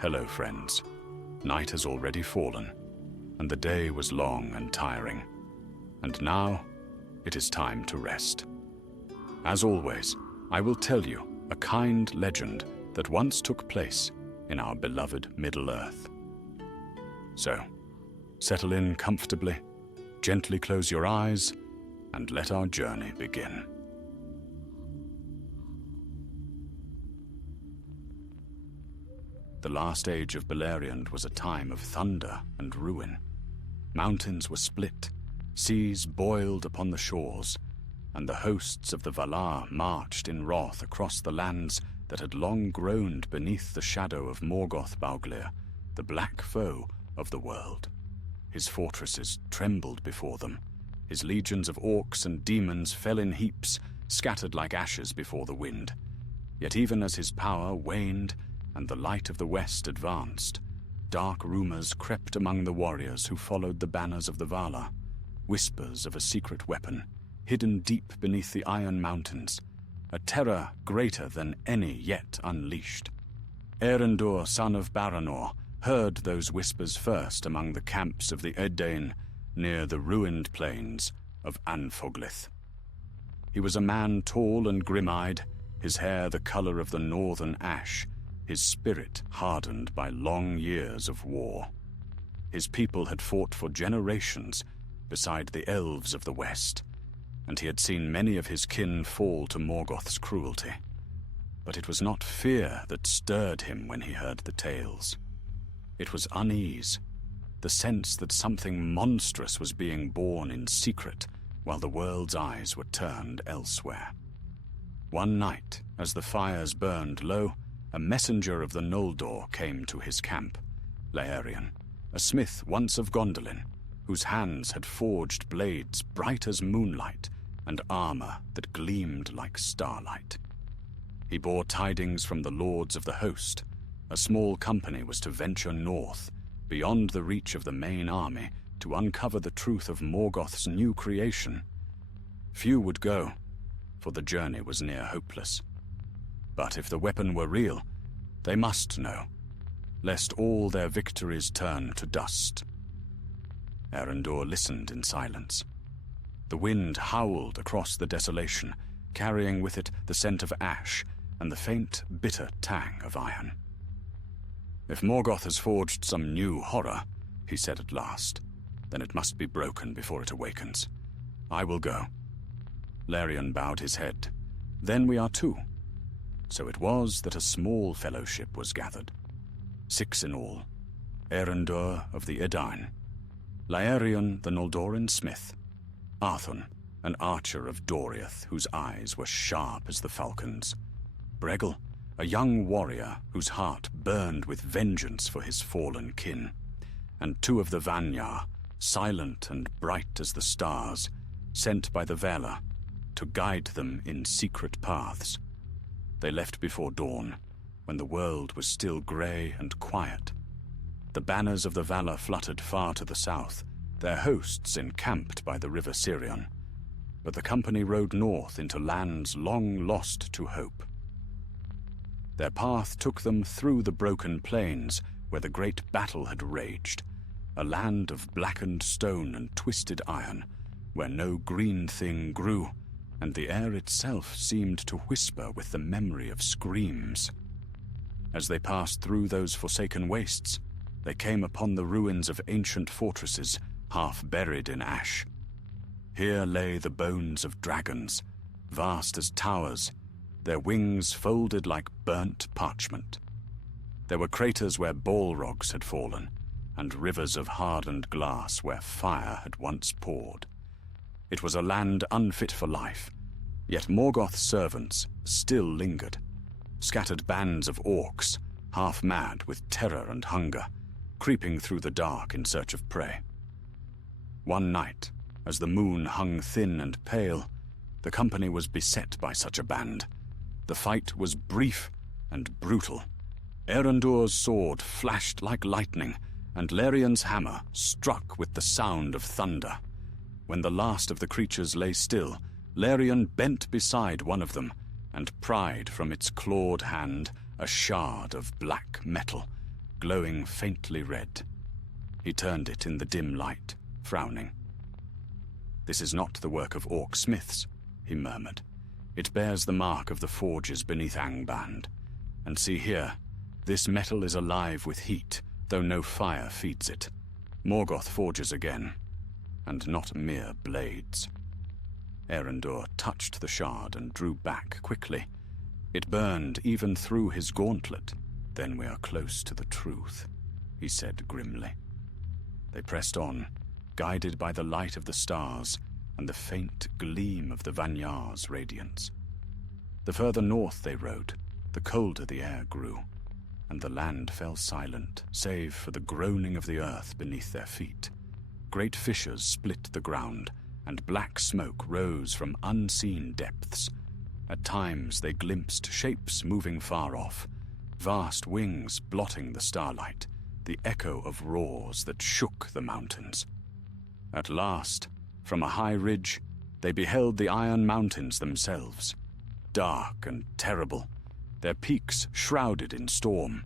Hello, friends. Night has already fallen, and the day was long and tiring. And now, it is time to rest. As always, I will tell you a kind legend that once took place in our beloved Middle-earth. So, settle in comfortably, gently close your eyes, and let our journey begin. The last age of Beleriand was a time of thunder and ruin. Mountains were split, seas boiled upon the shores, and the hosts of the Valar marched in wrath across the lands that had long groaned beneath the shadow of Morgoth Bauglir, the black foe of the world. His fortresses trembled before them. His legions of orcs and demons fell in heaps, scattered like ashes before the wind. Yet even as his power waned and the light of the west advanced, dark rumors crept among the warriors who followed the banners of the Valar, whispers of a secret weapon, hidden deep beneath the Iron Mountains, a terror greater than any yet unleashed. Eärendil, son of Baranor, heard those whispers first among the camps of the Edain near the ruined plains of Anfoglith. He was a man tall and grim-eyed, his hair the color of the northern ash, his spirit hardened by long years of war. His people had fought for generations beside the elves of the west, and he had seen many of his kin fall to Morgoth's cruelty. But it was not fear that stirred him when he heard the tales. It was unease, the sense that something monstrous was being born in secret while the world's eyes were turned elsewhere. One night, as the fires burned low, a messenger of the Noldor came to his camp, Laerion, a smith once of Gondolin, whose hands had forged blades bright as moonlight and armor that gleamed like starlight. He bore tidings from the lords of the host. A small company was to venture north, beyond the reach of the main army, to uncover the truth of Morgoth's new creation. Few would go, for the journey was near hopeless. But if the weapon were real, they must know, lest all their victories turn to dust. Eärendil listened in silence. The wind howled across the desolation, carrying with it the scent of ash and the faint, bitter tang of iron. "If Morgoth has forged some new horror," he said at last, "then it must be broken before it awakens. I will go." Laerion bowed his head. "Then we are two." So it was that a small fellowship was gathered. 6 in all. Eärendil of the Edain, Laerion the Noldoran smith, Arthun, an archer of Doriath whose eyes were sharp as the falcon's, Bregel, a young warrior whose heart burned with vengeance for his fallen kin, and 2 of the Vanyar, silent and bright as the stars, sent by the Valar to guide them in secret paths. They left before dawn, when the world was still grey and quiet. The banners of the Valar fluttered far to the south, their hosts encamped by the river Sirion, but the company rode north into lands long lost to hope. Their path took them through the broken plains where the great battle had raged, a land of blackened stone and twisted iron, where no green thing grew, and the air itself seemed to whisper with the memory of screams. As they passed through those forsaken wastes, they came upon the ruins of ancient fortresses, half buried in ash. Here lay the bones of dragons, vast as towers, their wings folded like burnt parchment. There were craters where balrogs had fallen, and rivers of hardened glass where fire had once poured. It was a land unfit for life, yet Morgoth's servants still lingered, scattered bands of orcs, half mad with terror and hunger, creeping through the dark in search of prey. One night, as the moon hung thin and pale, the company was beset by such a band. The fight was brief and brutal. Eärendil's sword flashed like lightning, and Laerion's hammer struck with the sound of thunder. When the last of the creatures lay still, Laerion bent beside one of them and pried from its clawed hand a shard of black metal, glowing faintly red. He turned it in the dim light, frowning. "This is not the work of orc smiths," he murmured. "It bears the mark of the forges beneath Angband. And see here, this metal is alive with heat, though no fire feeds it. Morgoth forges again, and not mere blades." Eärendil touched the shard and drew back quickly. "It burned even through his gauntlet. Then we are close to the truth," he said grimly. They pressed on, guided by the light of the stars and the faint gleam of the Vanyar's radiance. The further north they rode, the colder the air grew, and the land fell silent, save for the groaning of the earth beneath their feet. Great fissures split the ground, and black smoke rose from unseen depths. At times they glimpsed shapes moving far off, vast wings blotting the starlight, the echo of roars that shook the mountains. At last, from a high ridge, they beheld the Iron Mountains themselves, dark and terrible, their peaks shrouded in storm.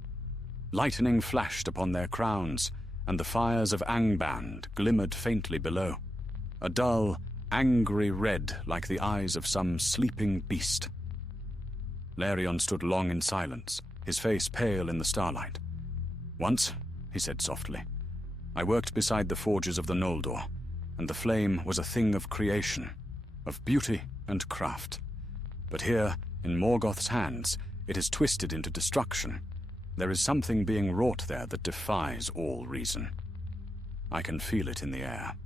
Lightning flashed upon their crowns, and the fires of Angband glimmered faintly below, a dull, angry red like the eyes of some sleeping beast. Larion stood long in silence, his face pale in the starlight. "Once," he said softly, "I worked beside the forges of the Noldor, and the flame was a thing of creation, of beauty and craft. But here, in Morgoth's hands, it is twisted into destruction. There is something being wrought there that defies all reason. I can feel it in the air."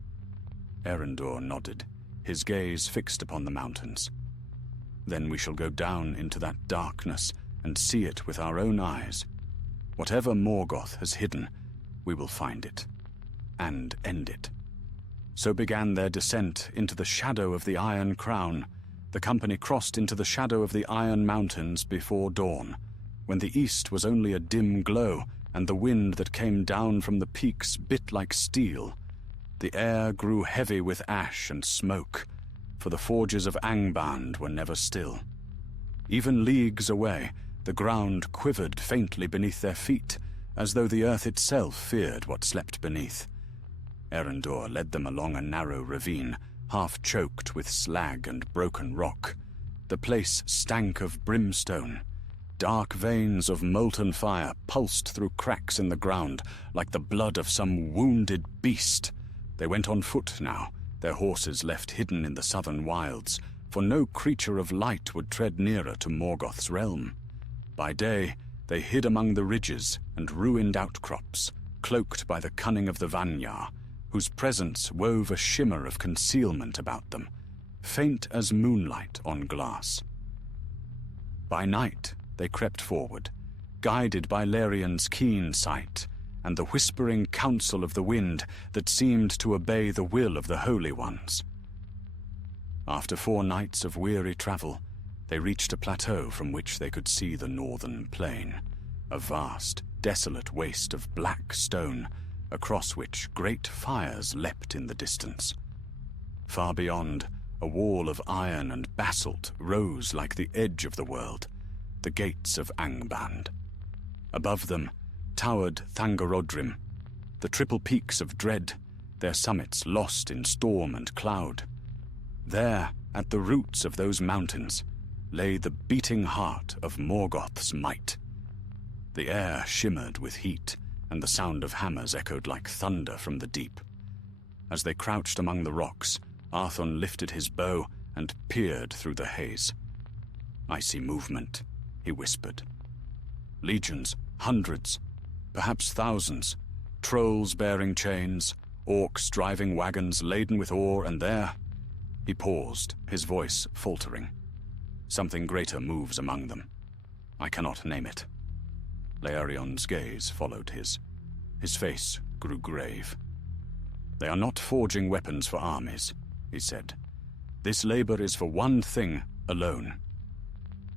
Eärendil nodded, his gaze fixed upon the mountains. "Then we shall go down into that darkness and see it with our own eyes. Whatever Morgoth has hidden, we will find it, and end it." So began their descent into the shadow of the Iron Crown. The company crossed into the shadow of the Iron Mountains before dawn, when the east was only a dim glow, and the wind that came down from the peaks bit like steel. The air grew heavy with ash and smoke, for the forges of Angband were never still. Even leagues away, the ground quivered faintly beneath their feet, as though the earth itself feared what slept beneath. Eärendil led them along a narrow ravine, half-choked with slag and broken rock. The place stank of brimstone. Dark veins of molten fire pulsed through cracks in the ground, like the blood of some wounded beast. They went on foot now, their horses left hidden in the southern wilds, for no creature of light would tread nearer to Morgoth's realm. By day, they hid among the ridges and ruined outcrops, cloaked by the cunning of the Vanyar, whose presence wove a shimmer of concealment about them, faint as moonlight on glass. By night, they crept forward, guided by Larion's keen sight, and the whispering counsel of the wind that seemed to obey the will of the Holy Ones. After 4 nights of weary travel, they reached a plateau from which they could see the northern plain, a vast, desolate waste of black stone, across which great fires leapt in the distance. Far beyond, a wall of iron and basalt rose like the edge of the world, the gates of Angband. Above them towered Thangorodrim, the triple peaks of dread, their summits lost in storm and cloud. There, at the roots of those mountains, lay the beating heart of Morgoth's might. The air shimmered with heat, and the sound of hammers echoed like thunder from the deep. As they crouched among the rocks, Arthon lifted his bow and peered through the haze. "I see movement," he whispered. "Legions, hundreds, perhaps thousands, trolls bearing chains, orcs driving wagons laden with ore, and there..." He paused, his voice faltering. "Something greater moves among them. I cannot name it." Learion's gaze followed his. His face grew grave. "They are not forging weapons for armies," he said. "This labor is for one thing alone."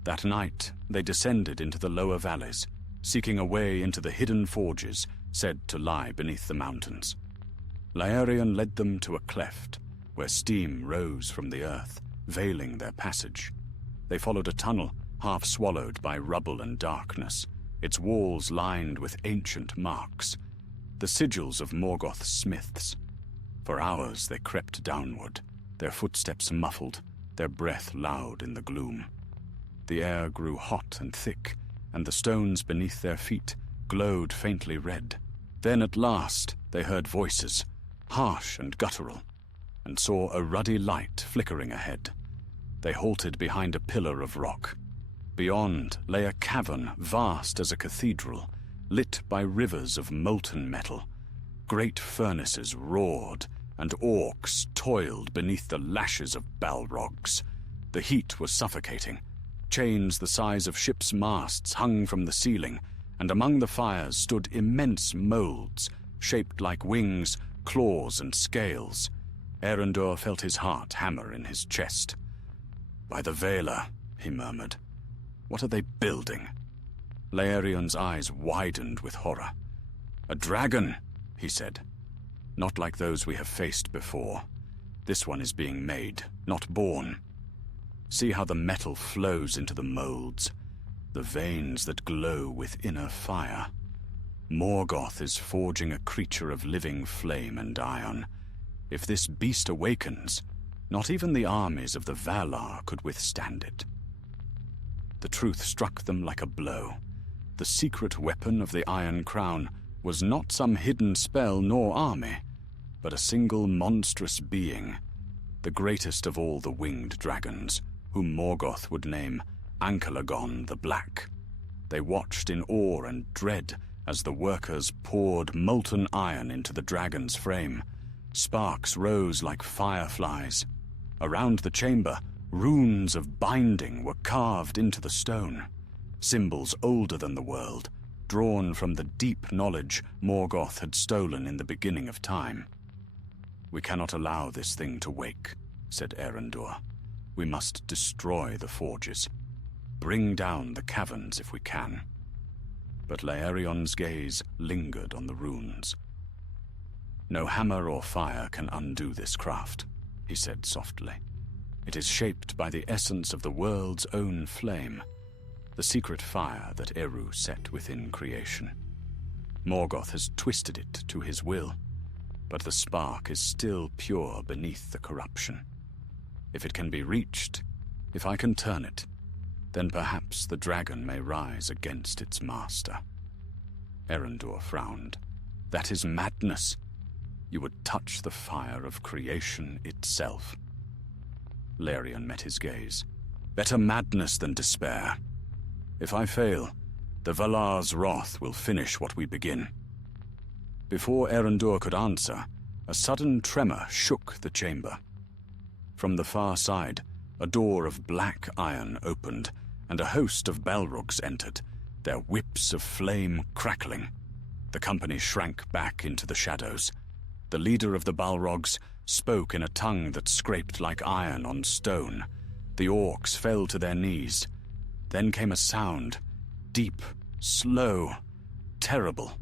That night, they descended into the lower valleys, seeking a way into the hidden forges said to lie beneath the mountains. Laerion led them to a cleft, where steam rose from the earth, veiling their passage. They followed a tunnel, half swallowed by rubble and darkness, its walls lined with ancient marks, the sigils of Morgoth's smiths. For hours they crept downward, their footsteps muffled, their breath loud in the gloom. The air grew hot and thick, and the stones beneath their feet glowed faintly red. Then at last they heard voices, harsh and guttural, and saw a ruddy light flickering ahead. They halted behind a pillar of rock. Beyond lay a cavern vast as a cathedral, lit by rivers of molten metal. Great furnaces roared, and orcs toiled beneath the lashes of balrogs. The heat was suffocating. Chains the size of ships' masts hung from the ceiling, and among the fires stood immense molds, shaped like wings, claws, and scales. Erendur felt his heart hammer in his chest. "By the Valar," he murmured. "What are they building?" Laerion's eyes widened with horror. "A dragon," he said. "Not like those we have faced before. This one is being made, not born. See how the metal flows into the molds, the veins that glow with inner fire. Morgoth is forging a creature of living flame and iron. If this beast awakens, not even the armies of the Valar could withstand it." The truth struck them like a blow. The secret weapon of the Iron Crown was not some hidden spell nor army, but a single monstrous being, the greatest of all the winged dragons, whom Morgoth would name Ankalagon the Black. They watched in awe and dread as the workers poured molten iron into the dragon's frame. Sparks rose like fireflies. Around the chamber, runes of binding were carved into the stone, symbols older than the world, drawn from the deep knowledge Morgoth had stolen in the beginning of time. "We cannot allow this thing to wake," said Erendur. "We must destroy the forges. Bring down the caverns if we can." But Laerion's gaze lingered on the runes. "No hammer or fire can undo this craft," he said softly. "It is shaped by the essence of the world's own flame, the secret fire that Eru set within creation. Morgoth has twisted it to his will, but the spark is still pure beneath the corruption. If it can be reached, if I can turn it, then perhaps the dragon may rise against its master." Erendur frowned. "That is madness. You would touch the fire of creation itself." Laerion met his gaze. "Better madness than despair. If I fail, the Valar's wrath will finish what we begin." Before Erendur could answer, a sudden tremor shook the chamber. From the far side, a door of black iron opened, and a host of Balrogs entered, their whips of flame crackling. The company shrank back into the shadows. The leader of the Balrogs spoke in a tongue that scraped like iron on stone. The orcs fell to their knees. Then came a sound, deep, slow, terrible.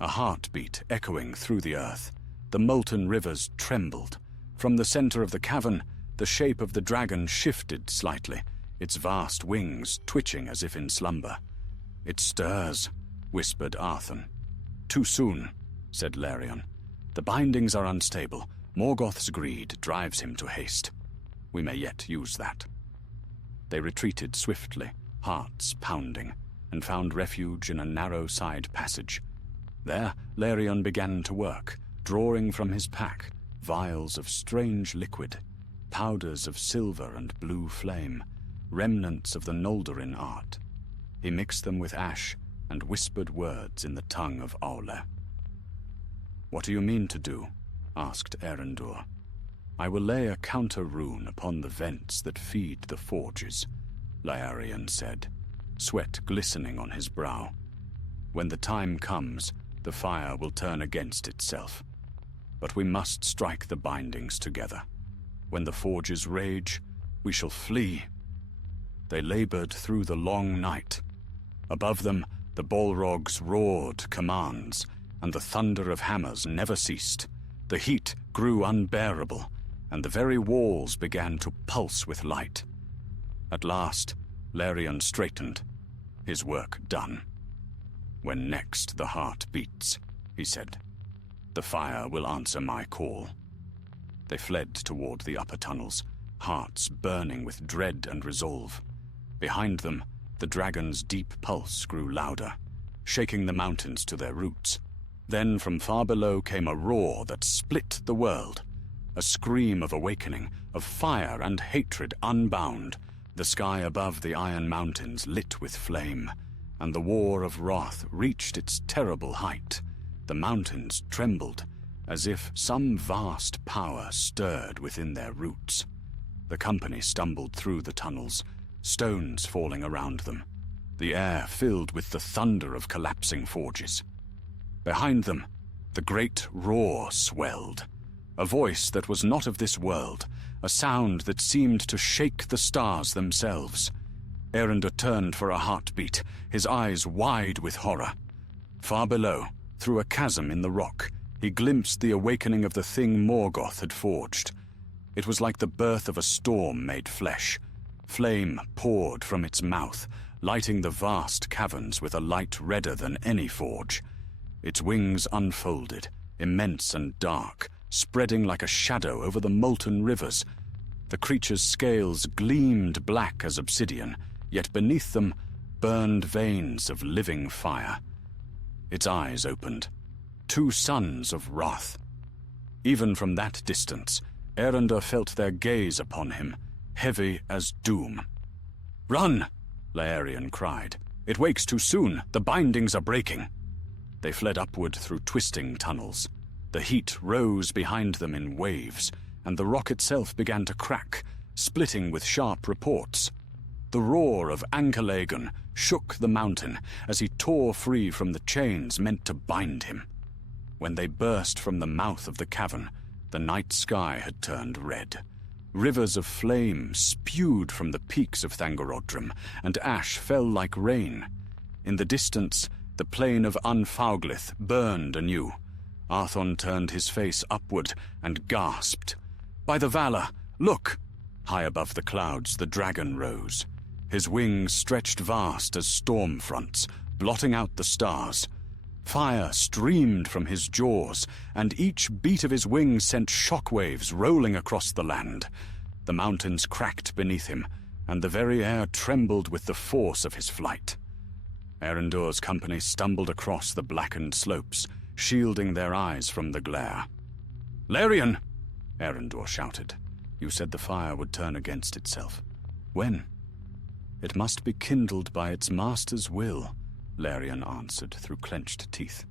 A heartbeat echoing through the earth. The molten rivers trembled. From the center of the cavern, the shape of the dragon shifted slightly, its vast wings twitching as if in slumber. "It stirs," whispered Arthur. "Too soon," said Laerion. "The bindings are unstable. Morgoth's greed drives him to haste. We may yet use that." They retreated swiftly, hearts pounding, and found refuge in a narrow side passage. There, Laerion began to work, drawing from his pack vials of strange liquid, powders of silver and blue flame, remnants of the Noldorin art. He mixed them with ash and whispered words in the tongue of Aule. "What do you mean to do?" asked Erendur. "I will lay a counter-rune upon the vents that feed the forges," Laerion said, sweat glistening on his brow. "When the time comes, the fire will turn against itself. But we must strike the bindings together. When the forges rage, we shall flee." They labored through the long night. Above them, the Balrogs roared commands, and the thunder of hammers never ceased. The heat grew unbearable, and the very walls began to pulse with light. At last, Laerion straightened, his work done. "When next the heart beats," he said, "the fire will answer my call." They fled toward the upper tunnels, hearts burning with dread and resolve. Behind them, the dragon's deep pulse grew louder, shaking the mountains to their roots. Then from far below came a roar that split the world, a scream of awakening, of fire and hatred unbound. The sky above the iron mountains lit with flame, and the war of wrath reached its terrible height. The mountains trembled, as if some vast power stirred within their roots. The company stumbled through the tunnels, stones falling around them, the air filled with the thunder of collapsing forges. Behind them, the great roar swelled, a voice that was not of this world, a sound that seemed to shake the stars themselves. Eärendil turned for a heartbeat, his eyes wide with horror. Far below, through a chasm in the rock, he glimpsed the awakening of the thing Morgoth had forged. It was like the birth of a storm made flesh. Flame poured from its mouth, lighting the vast caverns with a light redder than any forge. Its wings unfolded, immense and dark, spreading like a shadow over the molten rivers. The creature's scales gleamed black as obsidian, yet beneath them burned veins of living fire. Its eyes opened, two suns of wrath. Even from that distance, Eärendil felt their gaze upon him, heavy as doom. "Run!" Laerion cried. "It wakes too soon. The bindings are breaking." They fled upward through twisting tunnels. The heat rose behind them in waves, and the rock itself began to crack, splitting with sharp reports. The roar of Ankalagon shook the mountain as he tore free from the chains meant to bind him. When they burst from the mouth of the cavern, the night sky had turned red. Rivers of flame spewed from the peaks of Thangorodrim, and ash fell like rain. In the distance, the plain of Anfauglith burned anew. Arthon turned his face upward and gasped. "By the Valor, look!" High above the clouds, the dragon rose. His wings stretched vast as storm fronts, blotting out the stars. Fire streamed from his jaws, and each beat of his wings sent shockwaves rolling across the land. The mountains cracked beneath him, and the very air trembled with the force of his flight. Eärendil's company stumbled across the blackened slopes, shielding their eyes from the glare. "Laerion!" Eärendil shouted. "You said the fire would turn against itself. When?" "It must be kindled by its master's will," Laerion answered through clenched teeth.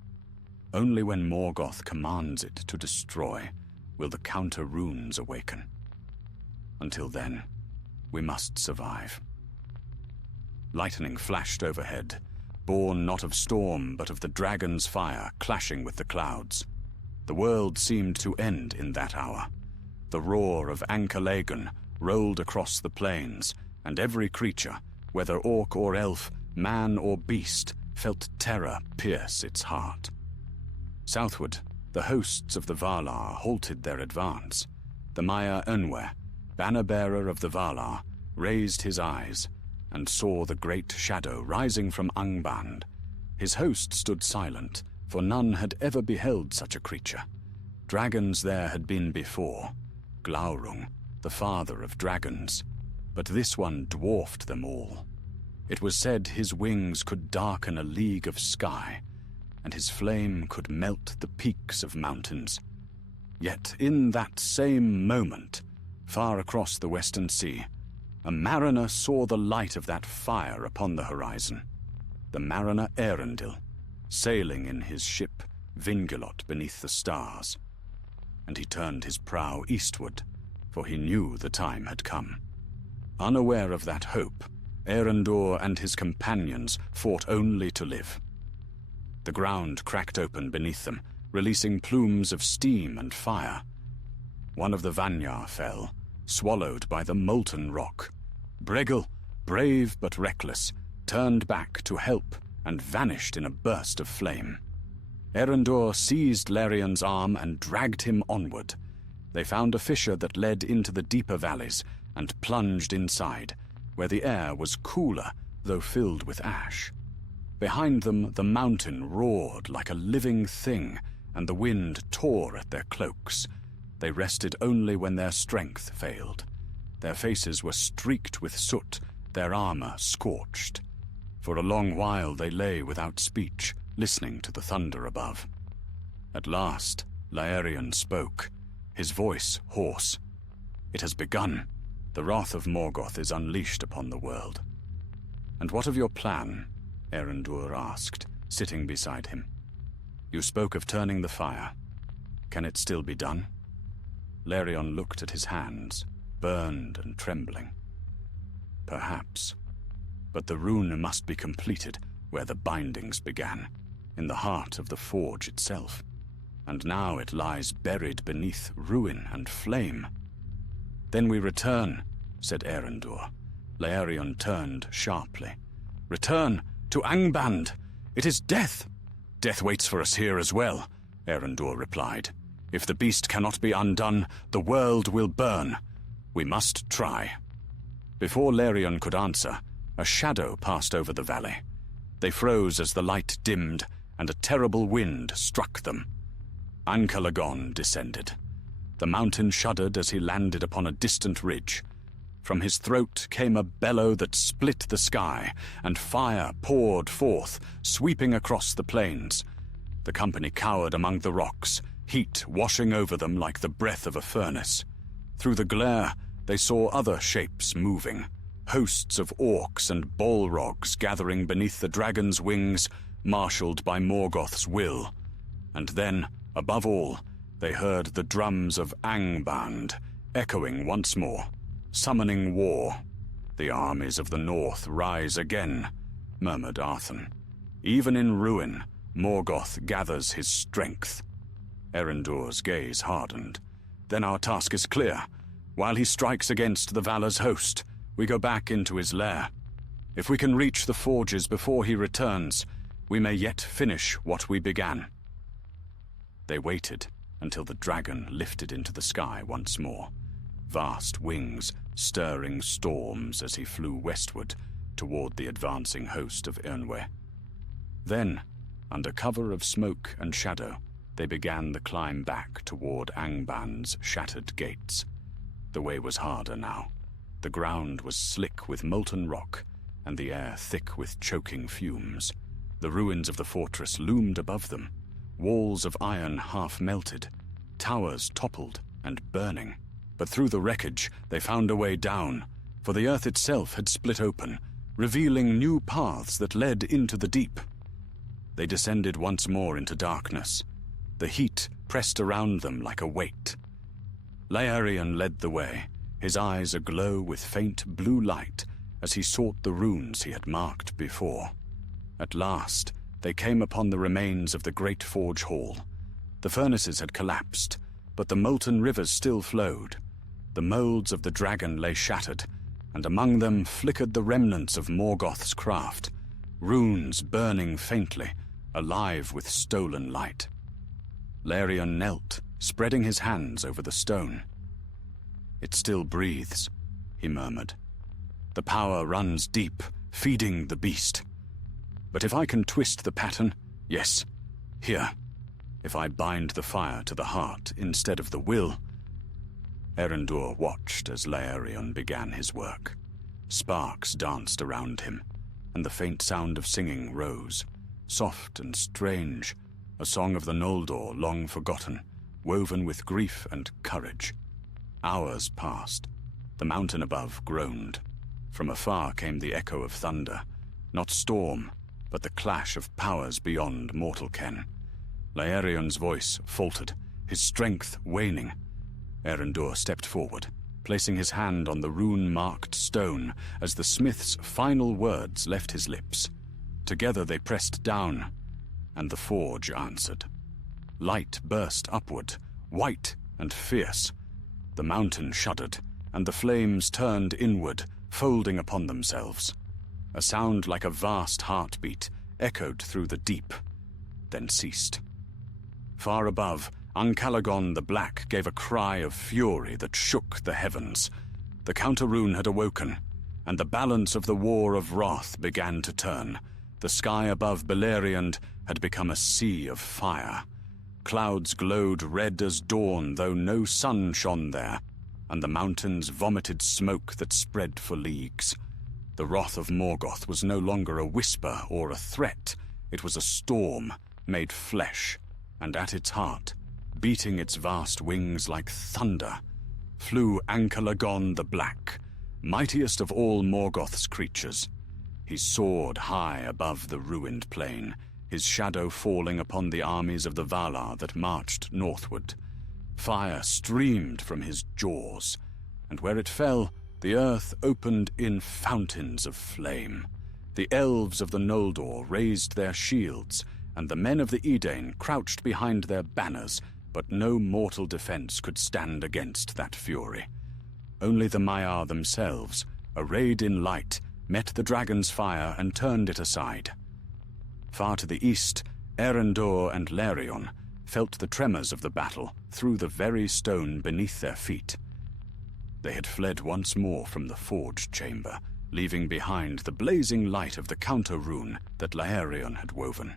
"Only when Morgoth commands it to destroy will the counter runes awaken. Until then, we must survive." Lightning flashed overhead, born not of storm but of the dragon's fire clashing with the clouds. The world seemed to end in that hour. The roar of Ankalagon rolled across the plains, and every creature, whether orc or elf, man or beast, felt terror pierce its heart. Southward, the hosts of the Valar halted their advance. The Maia Unwe, banner-bearer of the Valar, raised his eyes and saw the great shadow rising from Angband. His host stood silent, for none had ever beheld such a creature. Dragons there had been before, Glaurung, the father of dragons, but this one dwarfed them all. It was said his wings could darken a league of sky, and his flame could melt the peaks of mountains. Yet in that same moment, far across the western sea, a mariner saw the light of that fire upon the horizon. The mariner Eärendil, sailing in his ship Vingilot beneath the stars. And he turned his prow eastward, for he knew the time had come. Unaware of that hope, Eärendil and his companions fought only to live. The ground cracked open beneath them, releasing plumes of steam and fire. One of the Vanyar fell, swallowed by the molten rock. Bregel, brave but reckless, turned back to help and vanished in a burst of flame. Eärendil seized Laerion's arm and dragged him onward. They found a fissure that led into the deeper valleys and plunged inside, where the air was cooler, though filled with ash. Behind them, the mountain roared like a living thing, and the wind tore at their cloaks. They rested only when their strength failed. Their faces were streaked with soot, their armor scorched. For a long while they lay without speech, listening to the thunder above. At last, Laerion spoke, his voice hoarse. "It has begun. The wrath of Morgoth is unleashed upon the world." "And what of your plan?" Erendur asked, sitting beside him. "You spoke of turning the fire. Can it still be done?" Laerion looked at his hands, burned and trembling. "Perhaps. But the rune must be completed where the bindings began, in the heart of the forge itself. And now it lies buried beneath ruin and flame." "Then we return," said Erendur. Laerion turned sharply. "Return to Angband! It is death!" "Death waits for us here as well," Erendur replied. "If the beast cannot be undone, the world will burn. We must try." Before Laerion could answer, a shadow passed over the valley. They froze as the light dimmed, and a terrible wind struck them. Ancalagon descended. The mountain shuddered as he landed upon a distant ridge. From his throat came a bellow that split the sky, and fire poured forth, sweeping across the plains. The company cowered among the rocks, heat washing over them like the breath of a furnace. Through the glare, they saw other shapes moving, hosts of orcs and balrogs gathering beneath the dragon's wings, marshaled by Morgoth's will. And then, above all, they heard the drums of Angband echoing once more, summoning war. "The armies of the north rise again," murmured Arthon. "Even in ruin, Morgoth gathers his strength." Erendur's gaze hardened. "Then our task is clear. While he strikes against the Valar's host, we go back into his lair. If we can reach the forges before he returns, we may yet finish what we began." They waited until the dragon lifted into the sky once more, vast wings stirring storms as he flew westward toward the advancing host of Ernwe. Then, under cover of smoke and shadow, they began the climb back toward Angband's shattered gates. The way was harder now. The ground was slick with molten rock, and the air thick with choking fumes. The ruins of the fortress loomed above them, walls of iron half melted, towers toppled and burning. But through the wreckage they found a way down, for the earth itself had split open, revealing new paths that led into the deep. They descended once more into darkness. The heat pressed around them like a weight. Laerion led the way, his eyes aglow with faint blue light as he sought the runes he had marked before. At last, they came upon the remains of the great forge hall. The furnaces had collapsed, but the molten rivers still flowed. The molds of the dragon lay shattered, and among them flickered the remnants of Morgoth's craft, runes burning faintly, alive with stolen light. Laerion knelt, spreading his hands over the stone. "It still breathes," he murmured. "The power runs deep, feeding the beast. But if I can twist the pattern, yes, here. If I bind the fire to the heart instead of the will..." Erendur watched as Laerion began his work. Sparks danced around him, and the faint sound of singing rose, soft and strange, a song of the Noldor long forgotten, woven with grief and courage. Hours passed. The mountain above groaned. From afar came the echo of thunder, not storm, but the clash of powers beyond mortal ken. Laerion's voice faltered, his strength waning. Erendur stepped forward, placing his hand on the rune-marked stone as the smith's final words left his lips. Together they pressed down, and the forge answered. Light burst upward, white and fierce. The mountain shuddered, and the flames turned inward, folding upon themselves. A sound like a vast heartbeat echoed through the deep, then ceased. Far above, Ancalagon the Black gave a cry of fury that shook the heavens. The counter-rune had awoken, and the balance of the war of wrath began to turn. The sky above Beleriand had become a sea of fire. Clouds glowed red as dawn, though no sun shone there, and the mountains vomited smoke that spread for leagues. The wrath of Morgoth was no longer a whisper or a threat. It was a storm made flesh, and at its heart, beating its vast wings like thunder, flew Ankalagon the Black, mightiest of all Morgoth's creatures. He soared high above the ruined plain, his shadow falling upon the armies of the Valar that marched northward. Fire streamed from his jaws, and where it fell, the earth opened in fountains of flame. The elves of the Noldor raised their shields, and the men of the Edain crouched behind their banners, but no mortal defense could stand against that fury. Only the Maiar themselves, arrayed in light, met the dragon's fire and turned it aside. Far to the east, Eärendil and Lérion felt the tremors of the battle through the very stone beneath their feet. They had fled once more from the forge chamber, leaving behind the blazing light of the counter-rune that Laerion had woven.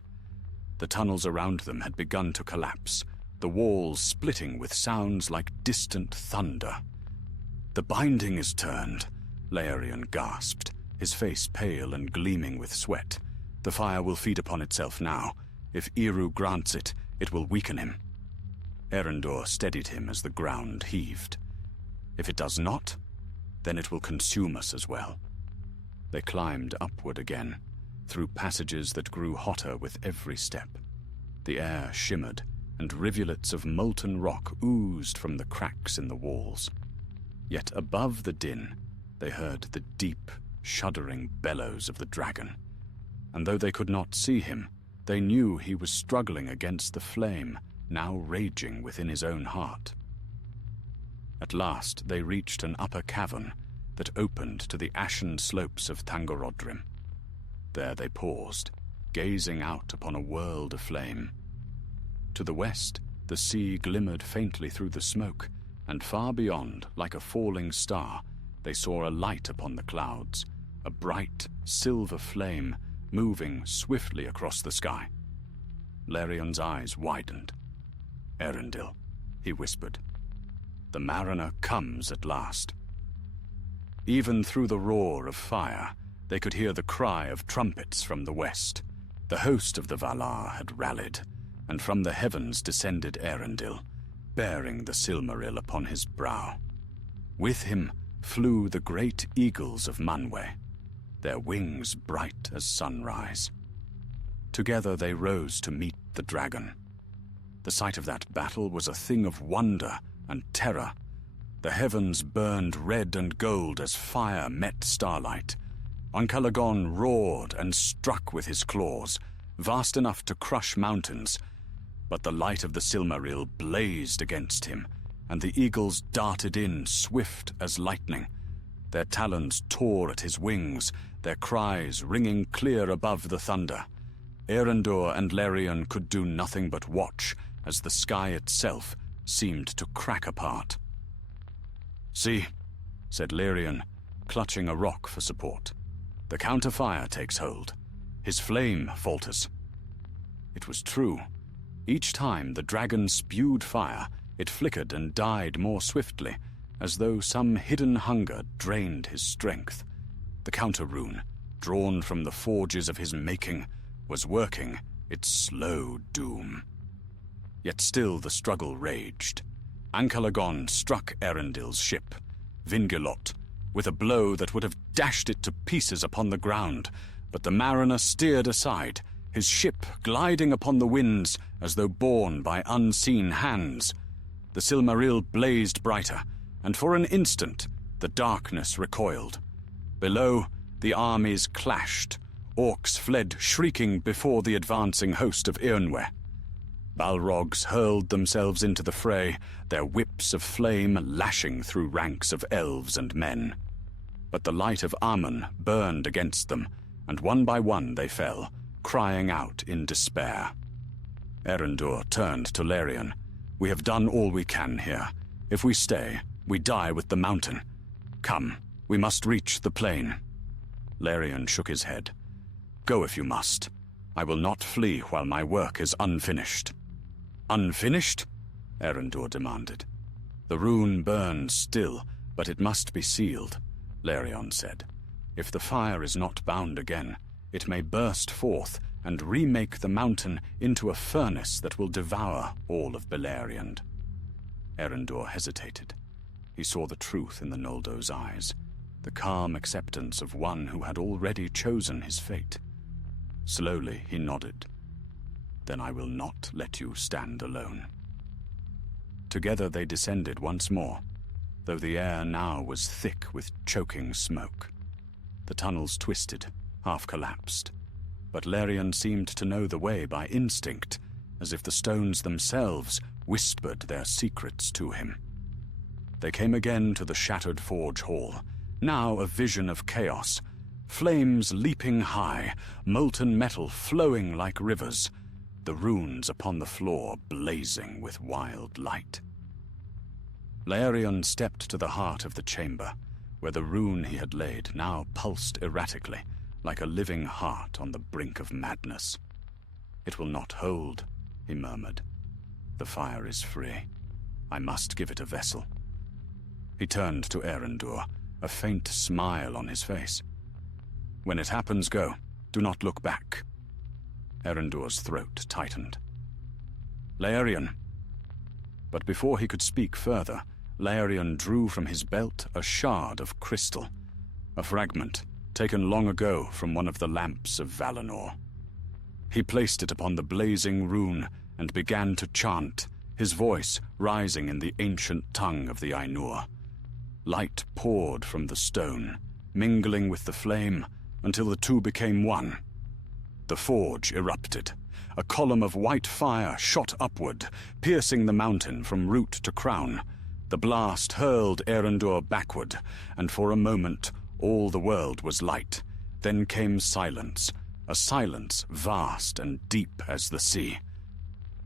The tunnels around them had begun to collapse, the walls splitting with sounds like distant thunder. "The binding is turned," Laerion gasped, his face pale and gleaming with sweat. "The fire will feed upon itself now. If Eru grants it, it will weaken him." Eärendil steadied him as the ground heaved. "If it does not, then it will consume us as well." They climbed upward again, through passages that grew hotter with every step. The air shimmered, and rivulets of molten rock oozed from the cracks in the walls. Yet above the din, they heard the deep, shuddering bellows of the dragon. And though they could not see him, they knew he was struggling against the flame, now raging within his own heart. At last they reached an upper cavern that opened to the ashen slopes of Thangorodrim. There they paused, gazing out upon a world aflame. To the west, the sea glimmered faintly through the smoke, and far beyond, like a falling star, they saw a light upon the clouds, a bright, silver flame moving swiftly across the sky. Lerion's eyes widened. "Eärendil," he whispered. "The mariner comes at last." Even through the roar of fire, they could hear the cry of trumpets from the west. The host of the Valar had rallied, and from the heavens descended Eärendil, bearing the Silmaril upon his brow. With him flew the great eagles of Manwë, their wings bright as sunrise. Together they rose to meet the dragon. The sight of that battle was a thing of wonder and terror. The heavens burned red and gold as fire met starlight. Ankalagon roared and struck with his claws, vast enough to crush mountains, but the light of the Silmaril blazed against him, and the eagles darted in swift as lightning. Their talons tore at his wings, their cries ringing clear above the thunder. Eärendil and Lérion could do nothing but watch as the sky itself seemed to crack apart. "See," said Lérion, clutching a rock for support. "The counter-fire takes hold. His flame falters." It was true. Each time the dragon spewed fire, it flickered and died more swiftly, as though some hidden hunger drained his strength. The counter-rune, drawn from the forges of his making, was working its slow doom. Yet still the struggle raged. Ankalagon struck Eärendil's ship, Vingilot, with a blow that would have dashed it to pieces upon the ground, but the mariner steered aside, his ship gliding upon the winds as though borne by unseen hands. The Silmaril blazed brighter, and for an instant the darkness recoiled. Below, the armies clashed. Orcs fled shrieking before the advancing host of Eärnwe. Balrogs hurled themselves into the fray, their whips of flame lashing through ranks of elves and men. But the light of Amun burned against them, and one by one they fell, crying out in despair. Eärendil turned to Lérion. "We have done all we can here. If we stay, we die with the mountain. Come, we must reach the plain." Lérion shook his head. Go if you must. I will not flee while my work is unfinished." "Unfinished?" Erendur demanded. "The rune burns still, but it must be sealed," Larion said. "If the fire is not bound again, it may burst forth and remake the mountain into a furnace that will devour all of Beleriand." Erendur hesitated. He saw the truth in the Noldo's eyes, the calm acceptance of one who had already chosen his fate. Slowly he nodded. "Then I will not let you stand alone." Together they descended once more, though the air now was thick with choking smoke. The tunnels twisted, half collapsed, but Larion seemed to know the way by instinct, as if the stones themselves whispered their secrets to him. They came again to the shattered forge hall, now a vision of chaos, flames leaping high, molten metal flowing like rivers, the runes upon the floor blazing with wild light. Larion stepped to the heart of the chamber, where the rune he had laid now pulsed erratically, like a living heart on the brink of madness. "It will not hold," he murmured. "The fire is free. I must give it a vessel." He turned to Erendur, a faint smile on his face. "When it happens, go. Do not look back." Erendur's throat tightened. "Larion!" But before he could speak further, Larion drew from his belt a shard of crystal, a fragment taken long ago from one of the lamps of Valinor. He placed it upon the blazing rune and began to chant, his voice rising in the ancient tongue of the Ainur. Light poured from the stone, mingling with the flame, until the two became one. The forge erupted. A column of white fire shot upward, piercing the mountain from root to crown. The blast hurled Erendur backward, and for a moment all the world was light. Then came silence, a silence vast and deep as the sea.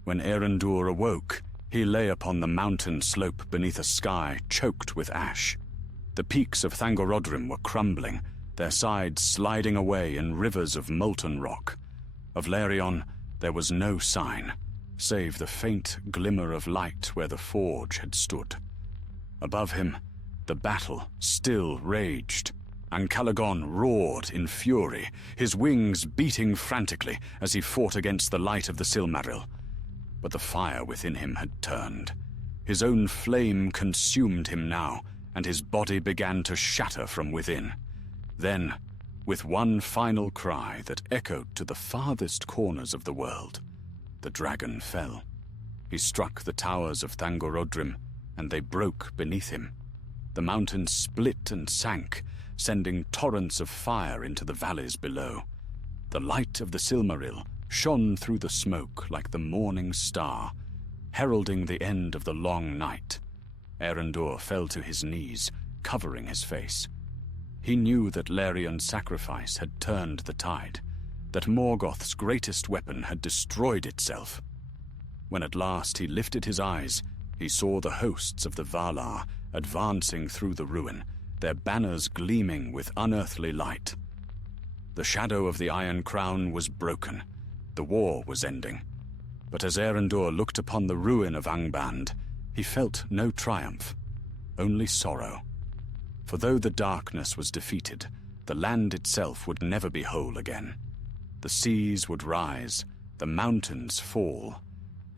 When Erendur awoke, he lay upon the mountain slope beneath a sky choked with ash. The peaks of Thangorodrim were crumbling, their sides sliding away in rivers of molten rock. Of Larion there was no sign, save the faint glimmer of light where the forge had stood. Above him, the battle still raged. Ancalagon roared in fury, his wings beating frantically as he fought against the light of the Silmaril. But the fire within him had turned. His own flame consumed him now, and his body began to shatter from within. Then, with one final cry that echoed to the farthest corners of the world, the dragon fell. He struck the towers of Thangorodrim, and they broke beneath him. The mountains split and sank, sending torrents of fire into the valleys below. The light of the Silmaril shone through the smoke like the morning star, heralding the end of the long night. Erendur fell to his knees, covering his face. He knew that Larion's sacrifice had turned the tide, that Morgoth's greatest weapon had destroyed itself. When at last he lifted his eyes, he saw the hosts of the Valar advancing through the ruin, their banners gleaming with unearthly light. The shadow of the Iron Crown was broken. The war was ending. But as Erendur looked upon the ruin of Angband, he felt no triumph, only sorrow. For though the darkness was defeated, the land itself would never be whole again. The seas would rise, the mountains fall,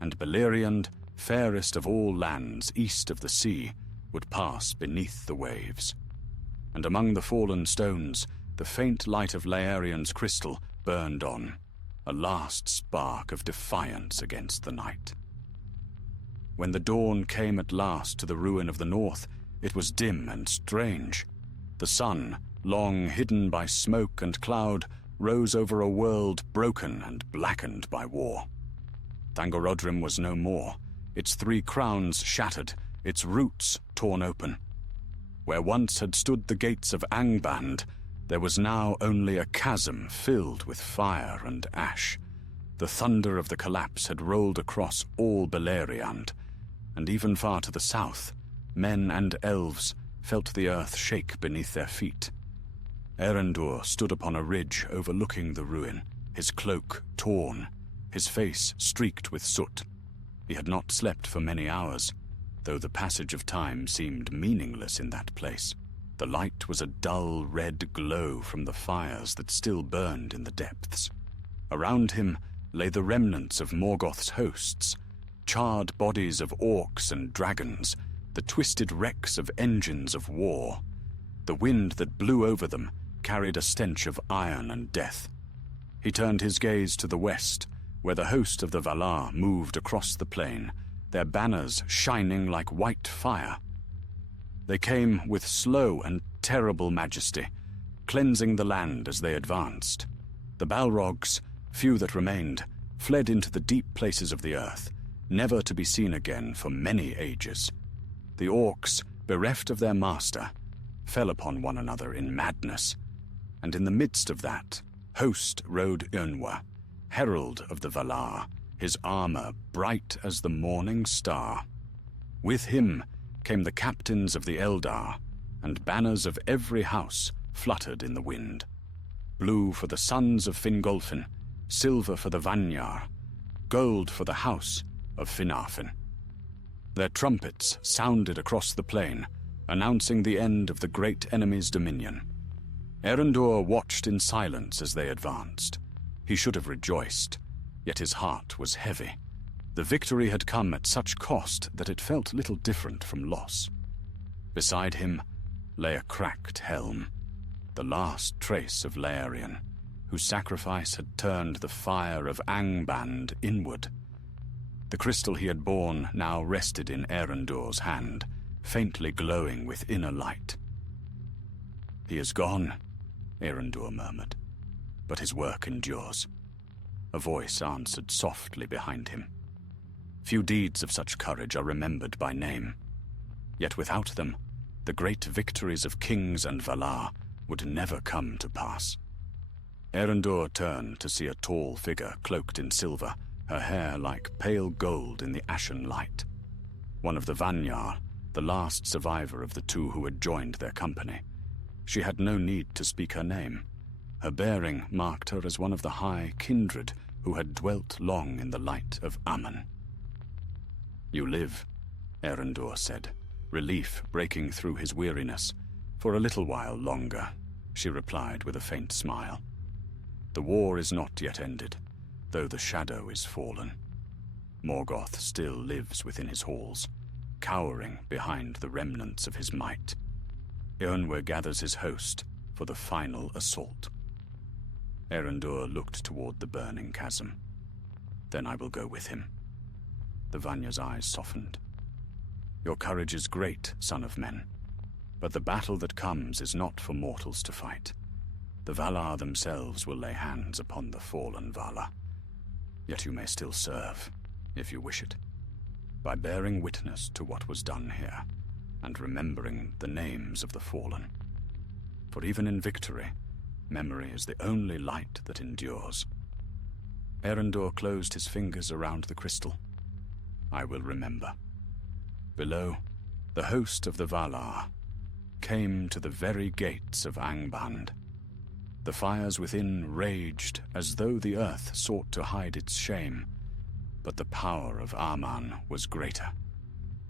and Beleriand, fairest of all lands east of the sea, would pass beneath the waves. And among the fallen stones, the faint light of Laerion's crystal burned on, a last spark of defiance against the night. When the dawn came at last to the ruin of the north, it was dim and strange. The sun, long hidden by smoke and cloud, rose over a world broken and blackened by war. Thangorodrim was no more, its 3 crowns shattered, its roots torn open. Where once had stood the gates of Angband, there was now only a chasm filled with fire and ash. The thunder of the collapse had rolled across all Beleriand, and even far to the south, men and elves felt the earth shake beneath their feet. Erendur stood upon a ridge overlooking the ruin, his cloak torn, his face streaked with soot. He had not slept for many hours, though the passage of time seemed meaningless in that place. The light was a dull red glow from the fires that still burned in the depths. Around him lay the remnants of Morgoth's hosts, charred bodies of orcs and dragons, the twisted wrecks of engines of war. The wind that blew over them carried a stench of iron and death. He turned his gaze to the west, where the host of the Valar moved across the plain, their banners shining like white fire. They came with slow and terrible majesty, cleansing the land as they advanced. The Balrogs, few that remained, fled into the deep places of the earth, never to be seen again for many ages. The orcs, bereft of their master, fell upon one another in madness, and in the midst of that, host rode Eönwë, herald of the Valar, his armor bright as the morning star. With him came the captains of the Eldar, and banners of every house fluttered in the wind. Blue for the sons of Fingolfin, silver for the Vanyar, gold for the house of Finarfin. Their trumpets sounded across the plain, announcing the end of the great enemy's dominion. Erendur watched in silence as they advanced. He should have rejoiced, yet his heart was heavy. The victory had come at such cost that it felt little different from loss. Beside him lay a cracked helm, the last trace of Laerion, whose sacrifice had turned the fire of Angband inward. The crystal he had borne now rested in Erendur's hand, faintly glowing with inner light. "He is gone," Erendur murmured, "but his work endures." A voice answered softly behind him. Few deeds of such courage are remembered by name. Yet without them, the great victories of kings and Valar would never come to pass. Erendur turned to see a tall figure cloaked in silver, her hair like pale gold in the ashen light. One of the Vanyar, the last survivor of the two who had joined their company. She had no need to speak her name. Her bearing marked her as one of the high kindred who had dwelt long in the light of Aman. "You live," Erendur said, relief breaking through his weariness. "For a little while longer," she replied with a faint smile. "The war is not yet ended, though the shadow is fallen. Morgoth still lives within his halls, cowering behind the remnants of his might. Eönwë gathers his host for the final assault." Erendur looked toward the burning chasm. "Then I will go with him." The Vanyar's eyes softened. "Your courage is great, son of men, but the battle that comes is not for mortals to fight. The Valar themselves will lay hands upon the fallen Valar. Yet you may still serve, if you wish it, by bearing witness to what was done here, and remembering the names of the fallen. For even in victory, memory is the only light that endures." Erendur closed his fingers around the crystal. "I will remember." Below, the host of the Valar came to the very gates of Angband. The fires within raged as though the earth sought to hide its shame, but the power of Aman was greater.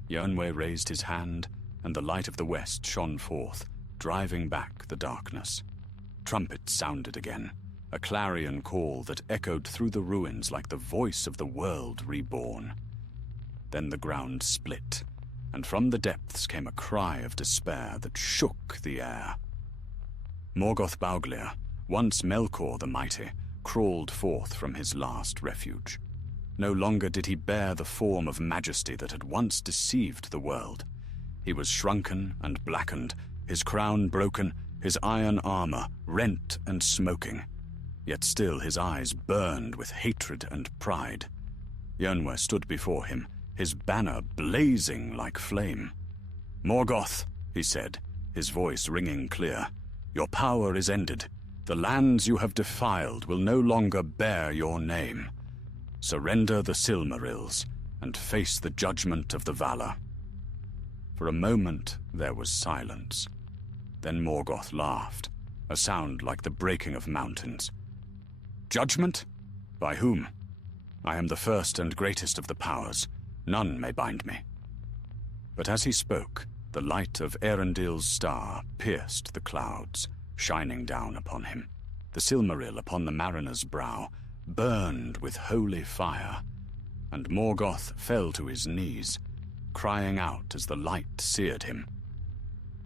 Eönwë raised his hand, and the light of the west shone forth, driving back the darkness. Trumpets sounded again, a clarion call that echoed through the ruins like the voice of the world reborn. Then the ground split, and from the depths came a cry of despair that shook the air. Morgoth Bauglir, once Melkor the Mighty, crawled forth from his last refuge. No longer did he bear the form of majesty that had once deceived the world. He was shrunken and blackened, his crown broken, his iron armor rent and smoking. Yet still his eyes burned with hatred and pride. Eönwë stood before him, his banner blazing like flame. "Morgoth," he said, his voice ringing clear, "your power is ended. The lands you have defiled will no longer bear your name. Surrender the Silmarils and face the judgment of the Valar." For a moment there was silence. Then Morgoth laughed, a sound like the breaking of mountains. Judgment? By whom? I am the first and greatest of the powers. None may bind me. But as he spoke, the light of Eärendil's star pierced the clouds, shining down upon him. The Silmaril upon the mariner's brow burned with holy fire, and Morgoth fell to his knees, crying out as the light seared him.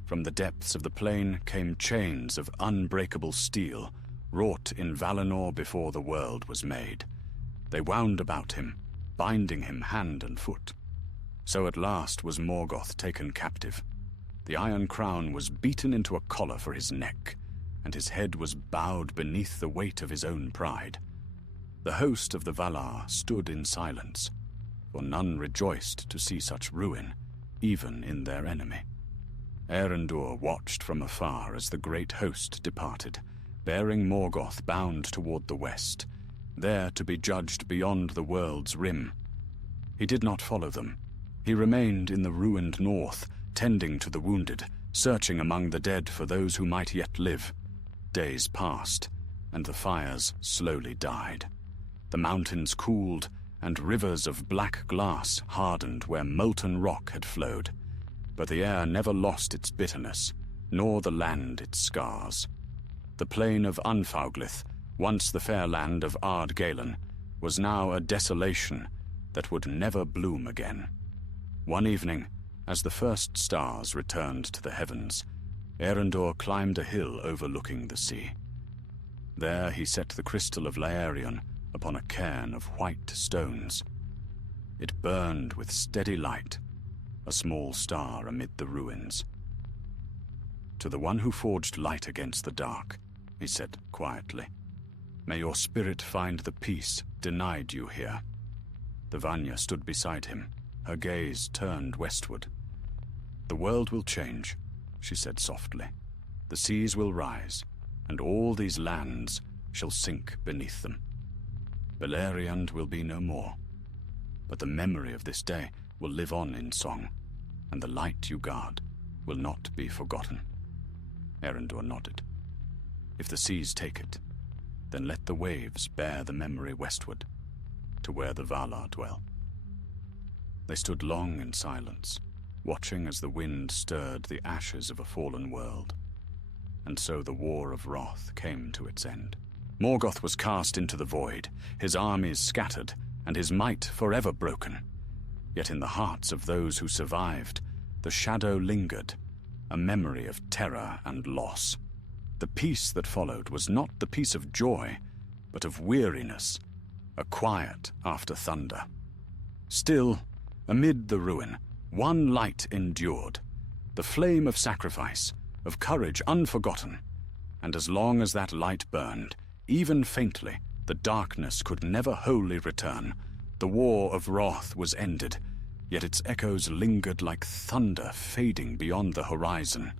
From the depths of the plain came chains of unbreakable steel, wrought in Valinor before the world was made. They wound about him, binding him hand and foot. So at last was Morgoth taken captive. The iron crown was beaten into a collar for his neck, and his head was bowed beneath the weight of his own pride. The host of the Valar stood in silence, for none rejoiced to see such ruin, even in their enemy. Eärendil watched from afar as the great host departed, bearing Morgoth bound toward the west, there to be judged beyond the world's rim. He did not follow them. He remained in the ruined north, tending to the wounded, searching among the dead for those who might yet live. Days passed, and the fires slowly died. The mountains cooled, and rivers of black glass hardened where molten rock had flowed. But the air never lost its bitterness, nor the land its scars. The plain of Unfauglith, once the fair land of Ardgalen, was now a desolation that would never bloom again. One evening, as the first stars returned to the heavens, Eärendil climbed a hill overlooking the sea. There he set the crystal of Laerion upon a cairn of white stones. It burned with steady light, a small star amid the ruins. To the one who forged light against the dark, he said quietly, "May your spirit find the peace denied you here." The Vanya stood beside him, her gaze turned westward. "The world will change," she said softly. "The seas will rise, and all these lands shall sink beneath them. Beleriand will be no more, but the memory of this day will live on in song, and the light you guard will not be forgotten." Eärendil nodded. "If the seas take it, then let the waves bear the memory westward, to where the Valar dwell." They stood long in silence, watching as the wind stirred the ashes of a fallen world. And so the War of Wrath came to its end. Morgoth was cast into the void, his armies scattered, and his might forever broken. Yet in the hearts of those who survived, the shadow lingered, a memory of terror and loss. The peace that followed was not the peace of joy, but of weariness, a quiet after thunder. Still, amid the ruin, one light endured, the flame of sacrifice, of courage unforgotten, and as long as that light burned, even faintly, the darkness could never wholly return. The War of Wrath was ended, yet its echoes lingered like thunder fading beyond the horizon.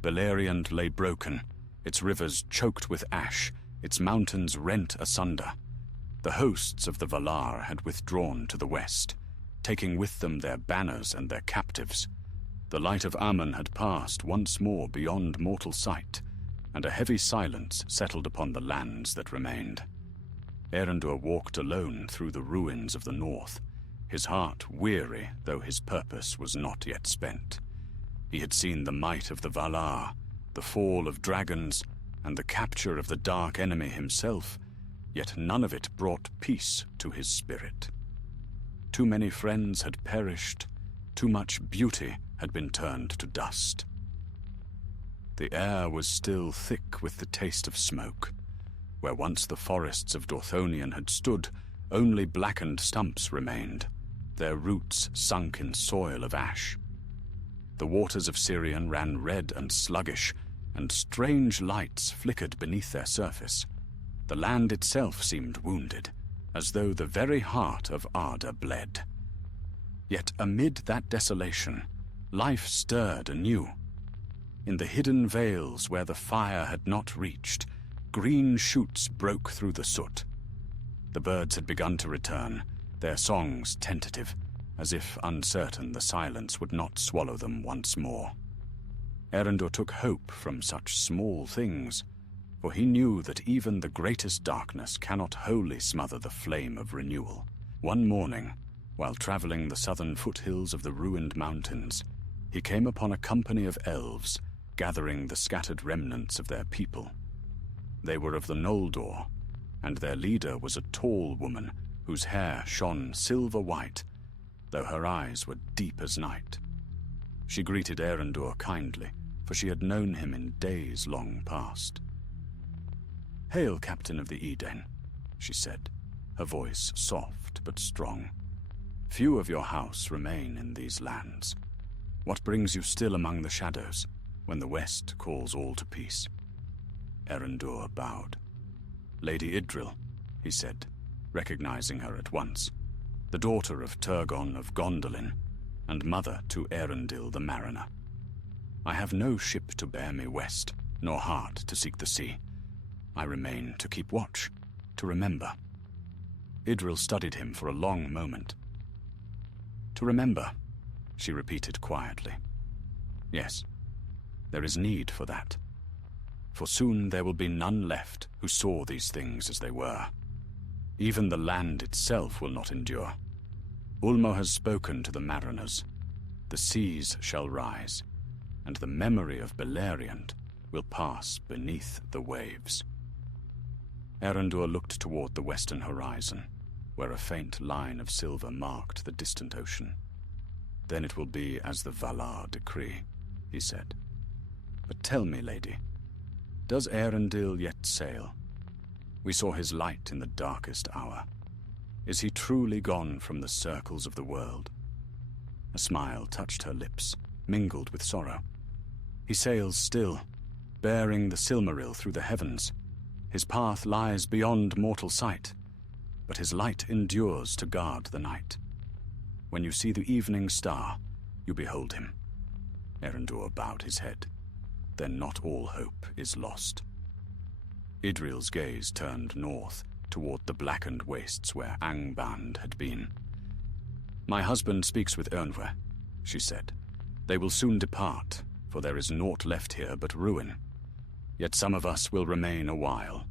Beleriand lay broken, its rivers choked with ash, its mountains rent asunder. The hosts of the Valar had withdrawn to the west, taking with them their banners and their captives. The light of Aman had passed once more beyond mortal sight, and a heavy silence settled upon the lands that remained. Eärendil walked alone through the ruins of the north, his heart weary though his purpose was not yet spent. He had seen the might of the Valar, the fall of dragons, and the capture of the dark enemy himself, yet none of it brought peace to his spirit. Too many friends had perished, too much beauty had been turned to dust. The air was still thick with the taste of smoke. Where once the forests of Dorthonion had stood, only blackened stumps remained, their roots sunk in soil of ash. The waters of Sirion ran red and sluggish, and strange lights flickered beneath their surface. The land itself seemed wounded, as though the very heart of Arda bled. Yet amid that desolation, life stirred anew. In the hidden vales where the fire had not reached, green shoots broke through the soot. The birds had begun to return, their songs tentative, as if uncertain the silence would not swallow them once more. Eärendil took hope from such small things, for he knew that even the greatest darkness cannot wholly smother the flame of renewal. One morning, while traveling the southern foothills of the ruined mountains, he came upon a company of elves gathering the scattered remnants of their people. They were of the Noldor, and their leader was a tall woman whose hair shone silver white, though her eyes were deep as night. She greeted Eärendil kindly, for she had known him in days long past. "Hail, Captain of the Edain," she said, her voice soft but strong. "Few of your house remain in these lands. What brings you still among the shadows, when the West calls all to peace?" Eärendil bowed. "Lady Idril," he said, recognizing her at once, "the daughter of Turgon of Gondolin, and mother to Eärendil the mariner. I have no ship to bear me west, nor heart to seek the sea. I remain to keep watch, to remember." Idril studied him for a long moment. "To remember," she repeated quietly. "Yes, there is need for that. For soon there will be none left who saw these things as they were. Even the land itself will not endure. Ulmo has spoken to the mariners. The seas shall rise, and the memory of Beleriand will pass beneath the waves." Eärendil looked toward the western horizon, where a faint line of silver marked the distant ocean. "Then it will be as the Valar decree," he said. "But tell me, lady, does Eärendil yet sail? We saw his light in the darkest hour. Is he truly gone from the circles of the world?" A smile touched her lips, mingled with sorrow. "He sails still, bearing the Silmaril through the heavens. His path lies beyond mortal sight, but his light endures to guard the night. When you see the evening star, you behold him." Eärendil bowed his head. "Then not all hope is lost." Idril's gaze turned north, toward the blackened wastes where Angband had been. "My husband speaks with Eärnwe," she said. "They will soon depart, for there is naught left here but ruin. Yet some of us will remain a while,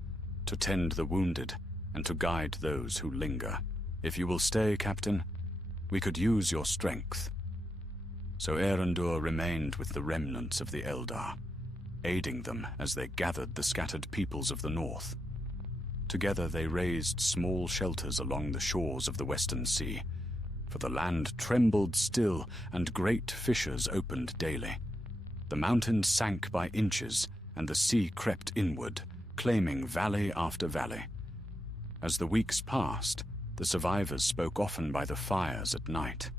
to tend the wounded and to guide those who linger. If you will stay, Captain, we could use your strength." So Eärendil remained with the remnants of the Eldar, aiding them as they gathered the scattered peoples of the north. Together they raised small shelters along the shores of the western sea, for the land trembled still and great fissures opened daily. The mountains sank by inches, and the sea crept inward, claiming valley after valley. As the weeks passed, the survivors spoke often by the fires at night.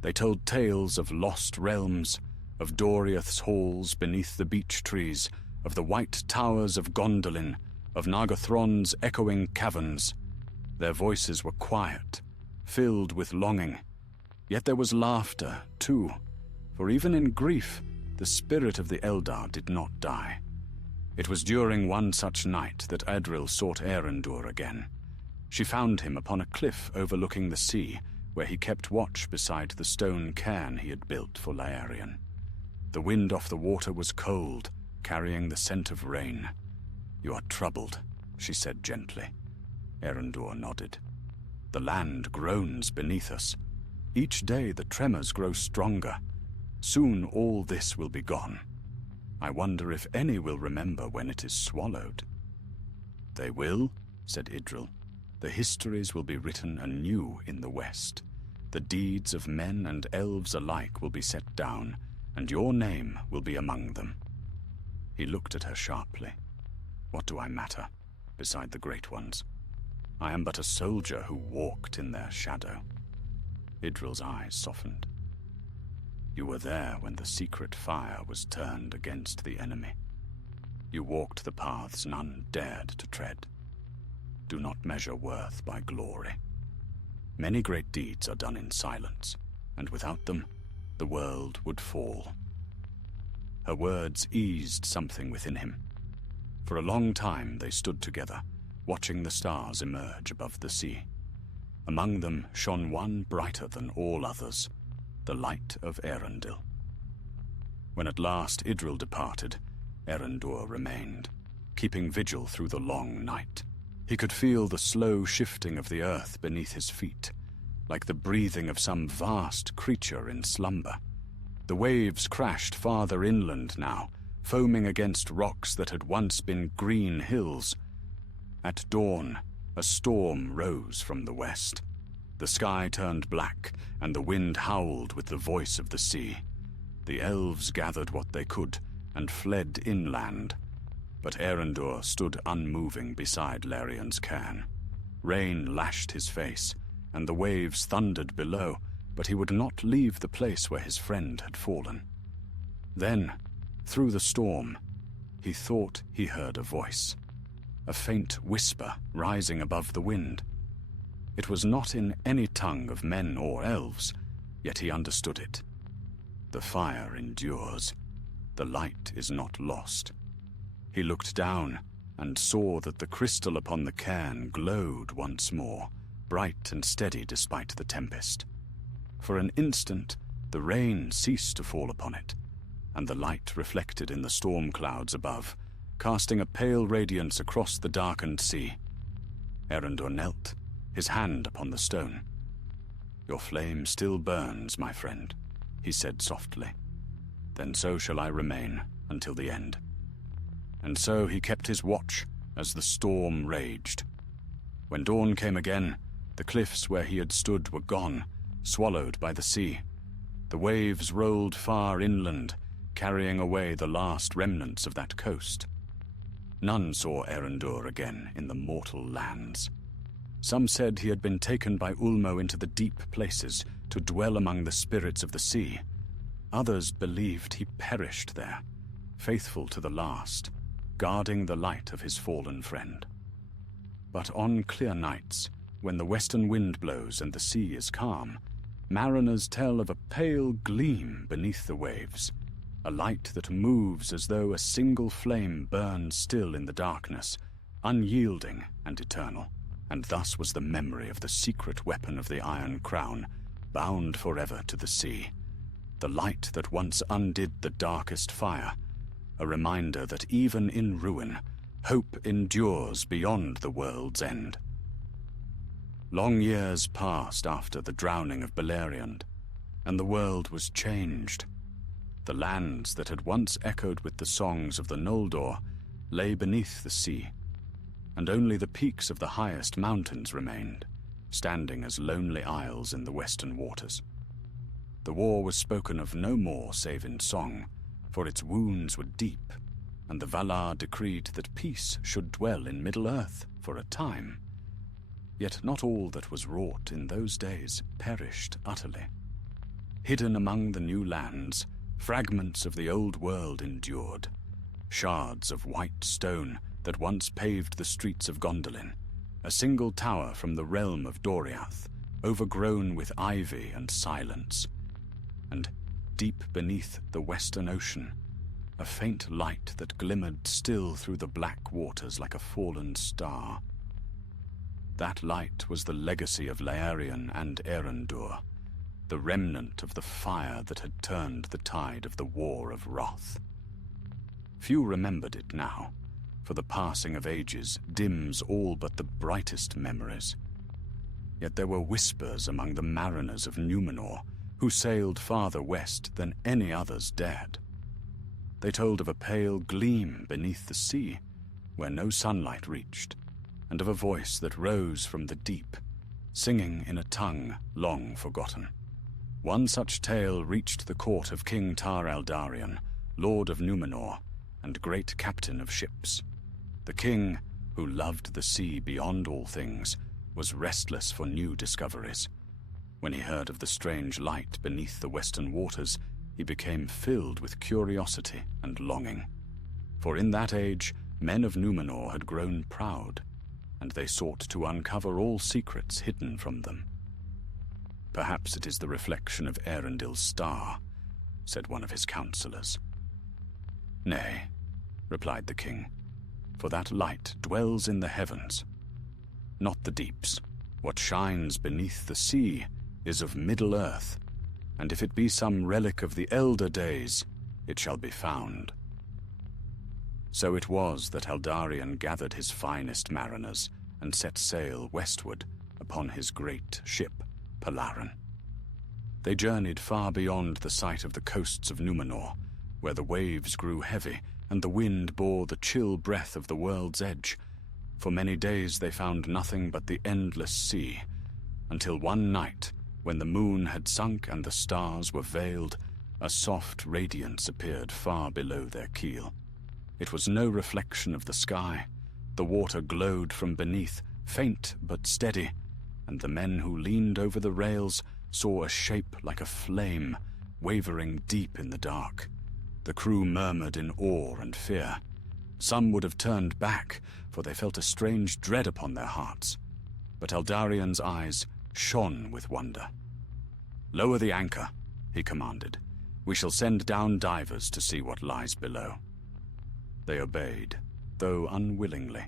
They told tales of lost realms, of Doriath's halls beneath the beech trees, of the white towers of Gondolin, of Nargothron's echoing caverns. Their voices were quiet, filled with longing. Yet there was laughter, too, for even in grief, the spirit of the Eldar did not die. It was during one such night that Adril sought Eärendil again. She found him upon a cliff overlooking the sea, where he kept watch beside the stone cairn he had built for Laerion. The wind off the water was cold, carrying the scent of rain. "You are troubled," she said gently. Eärendil nodded. "The land groans beneath us. Each day the tremors grow stronger. Soon all this will be gone. I wonder if any will remember when it is swallowed." "They will," said Idril. "The histories will be written anew in the West. The deeds of men and elves alike will be set down, and your name will be among them." He looked at her sharply. "What do I matter, beside the great ones? I am but a soldier who walked in their shadow." Idril's eyes softened. "You were there when the secret fire was turned against the enemy. You walked the paths none dared to tread. Do not measure worth by glory. Many great deeds are done in silence, and without them, the world would fall." Her words eased something within him. For a long time they stood together, watching the stars emerge above the sea. Among them shone one brighter than all others, the light of Eärendil. When at last Idril departed, Eärendil remained. keeping vigil through the long night. He could feel the slow shifting of the earth beneath his feet, like the breathing of some vast creature in slumber. The waves crashed farther inland now, foaming against rocks that had once been green hills. At dawn, a storm rose from the west. The sky turned black, and the wind howled with the voice of the sea. The elves gathered what they could and fled inland, but Erendur stood unmoving beside Lérien's cairn. Rain lashed his face, and the waves thundered below, but he would not leave the place where his friend had fallen. Then, through the storm, he thought he heard a voice, a faint whisper rising above the wind. It was not in any tongue of men or elves, yet he understood it. The fire endures. The light is not lost. He looked down and saw that the crystal upon the cairn glowed once more, bright and steady despite the tempest. For an instant, the rain ceased to fall upon it, and the light reflected in the storm clouds above, casting a pale radiance across the darkened sea. Erendur knelt, his hand upon the stone. "Your flame still burns, my friend," he said softly. "Then so shall I remain until the end." And so he kept his watch as the storm raged. When dawn came again, the cliffs where he had stood were gone, swallowed by the sea. The waves rolled far inland, carrying away the last remnants of that coast. None saw Erendur again in the mortal lands. Some said he had been taken by Ulmo into the deep places to dwell among the spirits of the sea. Others believed he perished there, faithful to the last, guarding the light of his fallen friend. But on clear nights, when the western wind blows and the sea is calm, mariners tell of a pale gleam beneath the waves, a light that moves as though a single flame burns still in the darkness, unyielding and eternal. And thus was the memory of the secret weapon of the Iron Crown, bound forever to the sea. The light that once undid the darkest fire, a reminder that even in ruin, hope endures beyond the world's end. Long years passed after the drowning of Beleriand, and the world was changed. The lands that had once echoed with the songs of the Noldor lay beneath the sea, and only the peaks of the highest mountains remained, standing as lonely isles in the western waters. The war was spoken of no more save in song, for its wounds were deep, and the Valar decreed that peace should dwell in Middle-earth for a time. Yet not all that was wrought in those days perished utterly. Hidden among the new lands, fragments of the old world endured, shards of white stone that once paved the streets of Gondolin, a single tower from the realm of Doriath, overgrown with ivy and silence, and deep beneath the western ocean, a faint light that glimmered still through the black waters like a fallen star. That light was the legacy of Lérien and Erendur, the remnant of the fire that had turned the tide of the War of Wrath. Few remembered it now, for the passing of ages dims all but the brightest memories. Yet there were whispers among the mariners of Númenor, who sailed farther west than any others dared. They told of a pale gleam beneath the sea, where no sunlight reached, and of a voice that rose from the deep, singing in a tongue long forgotten. One such tale reached the court of King Tar Eldarion, Lord of Númenor, and great captain of ships. The king, who loved the sea beyond all things, was restless for new discoveries. When he heard of the strange light beneath the western waters, he became filled with curiosity and longing. For in that age, men of Númenor had grown proud, and they sought to uncover all secrets hidden from them. "Perhaps it is the reflection of Erendil's star," said one of his counselors. "Nay," replied the king, "for that light dwells in the heavens, not the deeps. What shines beneath the sea is of Middle-earth, and if it be some relic of the elder days, it shall be found." So it was that Eldarion gathered his finest mariners and set sail westward upon his great ship, Polaran. They journeyed far beyond the sight of the coasts of Numenor, where the waves grew heavy and the wind bore the chill breath of the world's edge. For many days they found nothing but the endless sea, until one night, when the moon had sunk and the stars were veiled, a soft radiance appeared far below their keel. It was no reflection of the sky. The water glowed from beneath, faint but steady, and the men who leaned over the rails saw a shape like a flame, wavering deep in the dark. The crew murmured in awe and fear. Some would have turned back, for they felt a strange dread upon their hearts. But Eldarion's eyes shone with wonder. "Lower the anchor," he commanded. "We shall send down divers to see what lies below." They obeyed, though unwillingly.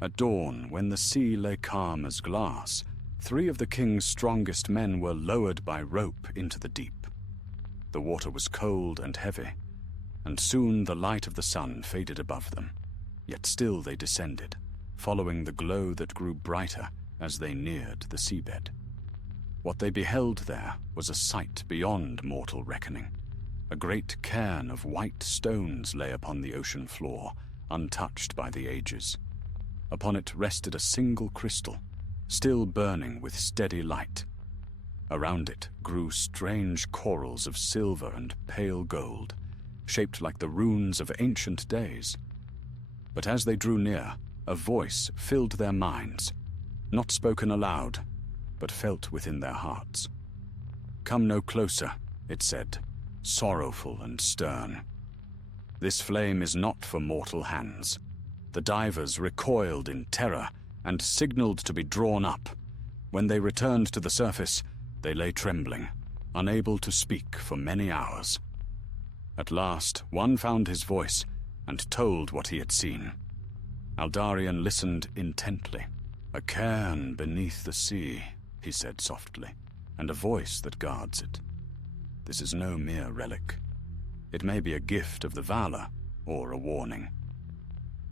At dawn, when the sea lay calm as glass, 3 of the king's strongest men were lowered by rope into the deep. The water was cold and heavy, and soon the light of the sun faded above them. Yet still they descended, following the glow that grew brighter as they neared the seabed. What they beheld there was a sight beyond mortal reckoning. A great cairn of white stones lay upon the ocean floor, untouched by the ages. Upon it rested a single crystal, still burning with steady light. Around it grew strange corals of silver and pale gold, shaped like the runes of ancient days. But as they drew near, a voice filled their minds, not spoken aloud, but felt within their hearts. "Come no closer," it said, sorrowful and stern. "This flame is not for mortal hands." The divers recoiled in terror and signaled to be drawn up. When they returned to the surface, they lay trembling, unable to speak for many hours. At last, one found his voice and told what he had seen. Eldarion listened intently. "A cairn beneath the sea," he said softly, "and a voice that guards it. This is no mere relic. It may be a gift of the Valar, or a warning."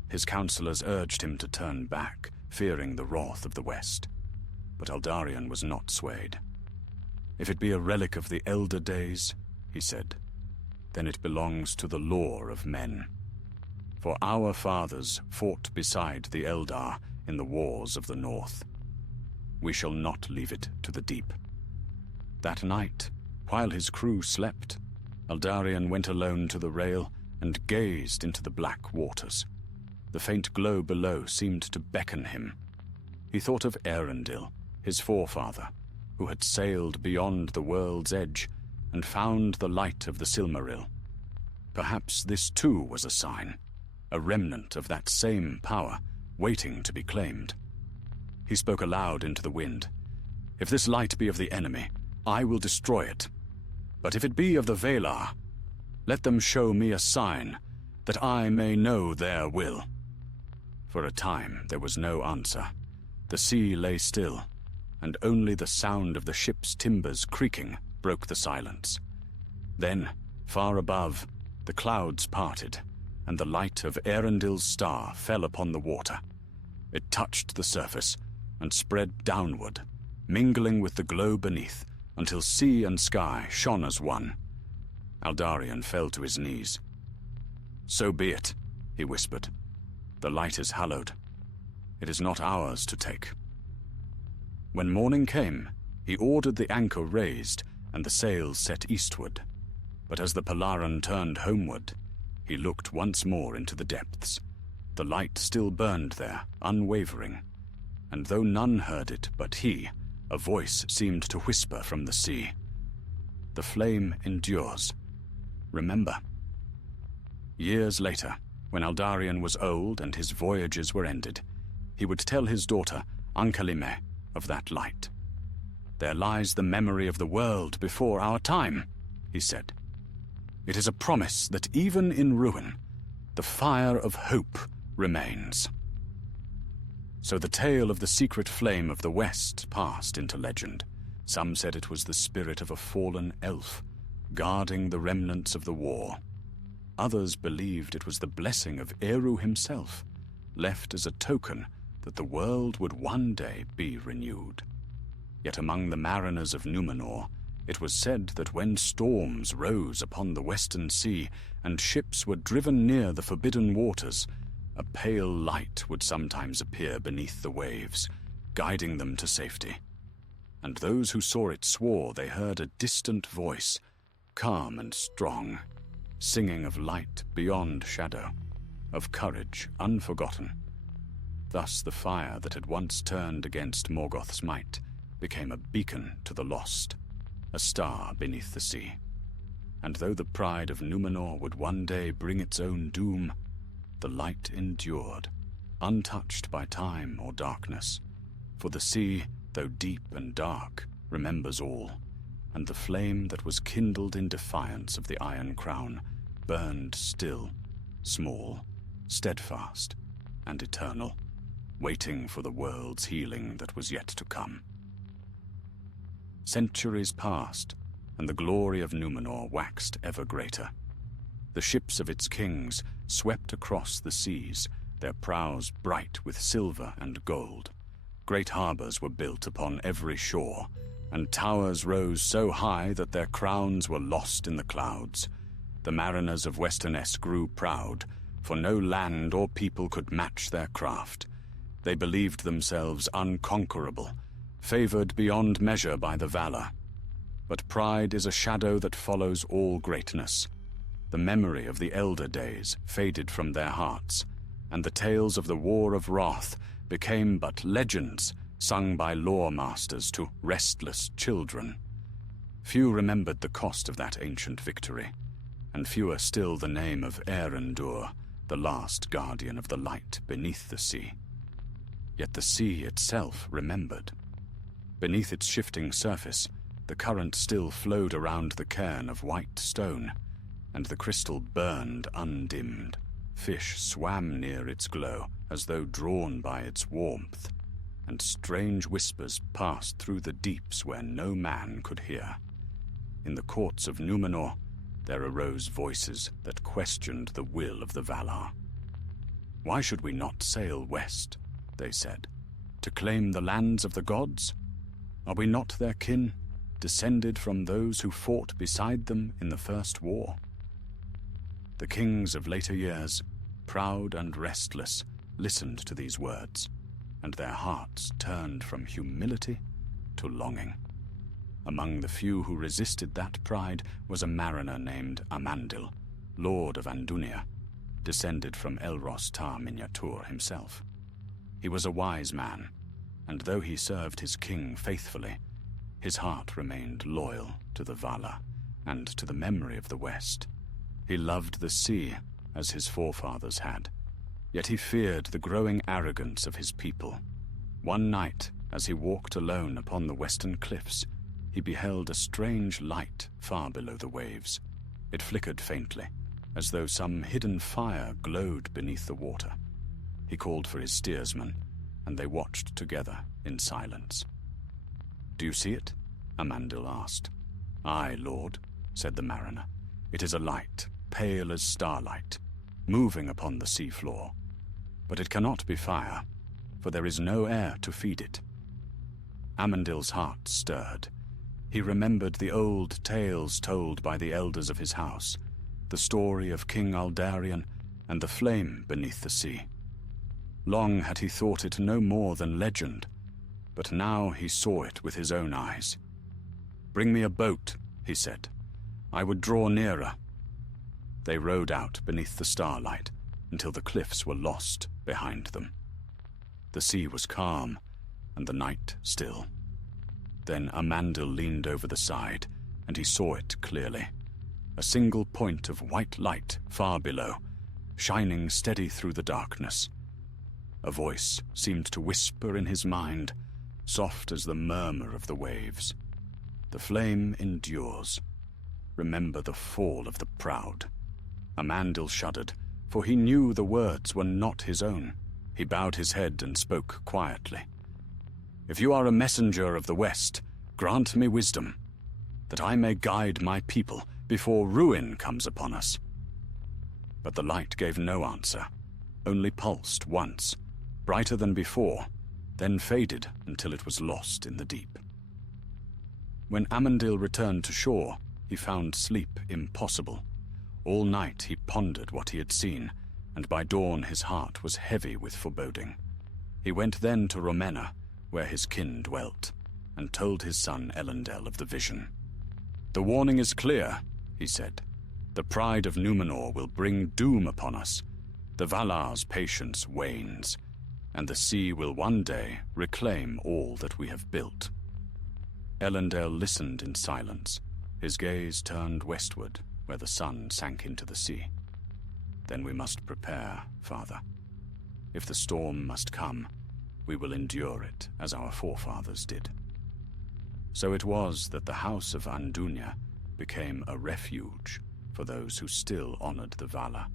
His counselors urged him to turn back, fearing the wrath of the West. But Eldarion was not swayed. "If it be a relic of the elder days," he said, "then it belongs to the lore of men. For our fathers fought beside the Eldar in the wars of the North. We shall not leave it to the deep." That night, while his crew slept, Eldarion went alone to the rail and gazed into the black waters. The faint glow below seemed to beckon him. He thought of Eärendil, his forefather, who had sailed beyond the world's edge and found the light of the Silmaril. Perhaps this too was a sign, a remnant of that same power, waiting to be claimed. He spoke aloud into the wind. "If this light be of the enemy, I will destroy it. But if it be of the Valar, let them show me a sign, that I may know their will." For a time there was no answer. The sea lay still, and only the sound of the ship's timbers creaking broke the silence. Then, far above, the clouds parted, and the light of Eärendil's star fell upon the water. It touched the surface and spread downward, mingling with the glow beneath, until sea and sky shone as one. Eldarion fell to his knees. "So be it," he whispered. "The light is hallowed. It is not ours to take." When morning came, he ordered the anchor raised and the sails set eastward. But as the Polaran turned homeward, he looked once more into the depths. The light still burned there, unwavering, and though none heard it but he, a voice seemed to whisper from the sea. "The flame endures. Remember." Years later, when Eldarion was old and his voyages were ended, he would tell his daughter, Ankalime, of that light. "There lies the memory of the world before our time," he said. "It is a promise that even in ruin, the fire of hope remains." So the tale of the secret flame of the West passed into legend. Some said it was the spirit of a fallen elf, guarding the remnants of the war. Others believed it was the blessing of Eru himself, left as a token that the world would one day be renewed. Yet among the mariners of Numenor, it was said that when storms rose upon the western sea and ships were driven near the forbidden waters, a pale light would sometimes appear beneath the waves, guiding them to safety. And those who saw it swore they heard a distant voice, calm and strong, singing of light beyond shadow, of courage unforgotten. Thus the fire that had once turned against Morgoth's might became a beacon to the lost, a star beneath the sea. And though the pride of Numenor would one day bring its own doom, the light endured, untouched by time or darkness. For the sea, though deep and dark, remembers all, and the flame that was kindled in defiance of the Iron Crown burned still, small, steadfast, and eternal, waiting for the world's healing that was yet to come. Centuries passed, and the glory of Numenor waxed ever greater. The ships of its kings swept across the seas, their prows bright with silver and gold. Great harbors were built upon every shore, and towers rose so high that their crowns were lost in the clouds. The mariners of Westernesse grew proud, for no land or people could match their craft. They believed themselves unconquerable, favored beyond measure by the valor. But pride is a shadow that follows all greatness. The memory of the elder days faded from their hearts, and the tales of the War of Wrath became but legends sung by lore masters to restless children. Few remembered the cost of that ancient victory, and fewer still the name of Erendur, the last guardian of the light beneath the sea. Yet the sea itself remembered. Beneath its shifting surface, the current still flowed around the cairn of white stone, and the crystal burned undimmed. Fish swam near its glow, as though drawn by its warmth, and strange whispers passed through the deeps where no man could hear. In the courts of Numenor, there arose voices that questioned the will of the Valar. Why should we not sail west, they said, to claim the lands of the gods? Are we not their kin, descended from those who fought beside them in the first war? The kings of later years, proud and restless, listened to these words, and their hearts turned from humility to longing. Among the few who resisted that pride was a mariner named Amandil, lord of Andunia, descended from Elros Tar Miniatur himself. He was a wise man, and though he served his king faithfully, his heart remained loyal to the Valar and to the memory of the West. He loved the sea as his forefathers had, yet he feared the growing arrogance of his people. One night, as he walked alone upon the western cliffs, he beheld a strange light far below the waves. It flickered faintly, as though some hidden fire glowed beneath the water. He called for his steersman, and they watched together in silence. "Do you see it?" Amandil asked. "Aye, lord," said the mariner. "It is a light, pale as starlight, moving upon the sea floor. But it cannot be fire, for there is no air to feed it." Amandil's heart stirred. He remembered the old tales told by the elders of his house, the story of King Aldarion and the flame beneath the sea. Long had he thought it no more than legend, but now he saw it with his own eyes. "Bring me a boat," he said. "I would draw nearer." They rowed out beneath the starlight until the cliffs were lost behind them. The sea was calm, and the night still. Then Amandil leaned over the side, and he saw it clearly. A single point of white light far below, shining steady through the darkness. A voice seemed to whisper in his mind, soft as the murmur of the waves. "The flame endures. Remember the fall of the proud." Amandil shuddered, for he knew the words were not his own. He bowed his head and spoke quietly. "If you are a messenger of the West, grant me wisdom, that I may guide my people before ruin comes upon us." But the light gave no answer, only pulsed once, brighter than before, then faded until it was lost in the deep. When Amandil returned to shore, he found sleep impossible. All night he pondered what he had seen, and by dawn his heart was heavy with foreboding. He went then to Romena, where his kin dwelt, and told his son Elendel of the vision. "The warning is clear," he said. "The pride of Numenor will bring doom upon us. The Valar's patience wanes, and the sea will one day reclaim all that we have built." Elendel listened in silence, his gaze turned westward, where the sun sank into the sea. "Then we must prepare, father. If the storm must come, we will endure it as our forefathers did." So it was that the house of Andunia became a refuge for those who still honored the Valar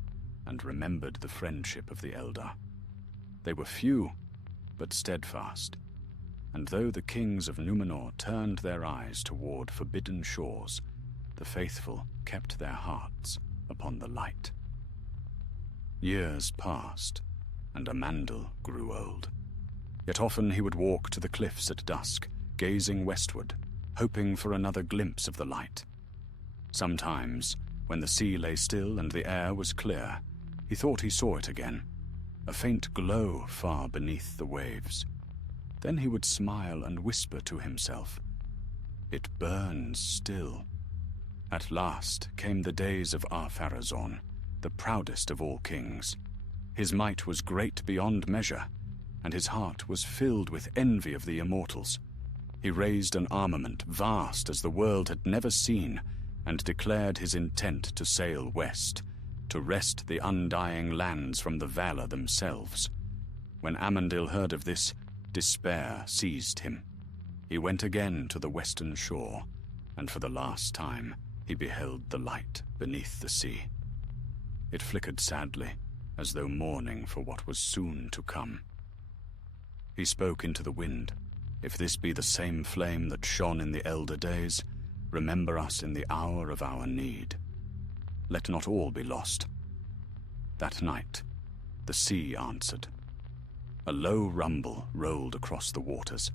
and remembered the friendship of the Eldar. They were few, but steadfast, and though the kings of Numenor turned their eyes toward forbidden shores, the faithful kept their hearts upon the light. Years passed, and Amandil grew old. Yet often he would walk to the cliffs at dusk, gazing westward, hoping for another glimpse of the light. Sometimes, when the sea lay still and the air was clear, he thought he saw it again, a faint glow far beneath the waves. Then he would smile and whisper to himself, "It burns still." At last came the days of Ar-Pharazôn, the proudest of all kings. His might was great beyond measure, and his heart was filled with envy of the immortals. He raised an armament vast as the world had never seen, and declared his intent to sail west, to wrest the undying lands from the Valar themselves. When Amandil heard of this, despair seized him. He went again to the western shore, and for the last time he beheld the light beneath the sea. It flickered sadly, as though mourning for what was soon to come. He spoke into the wind. "If this be the same flame that shone in the elder days, remember us in the hour of our need. Let not all be lost." That night, the sea answered. A low rumble rolled across the waters,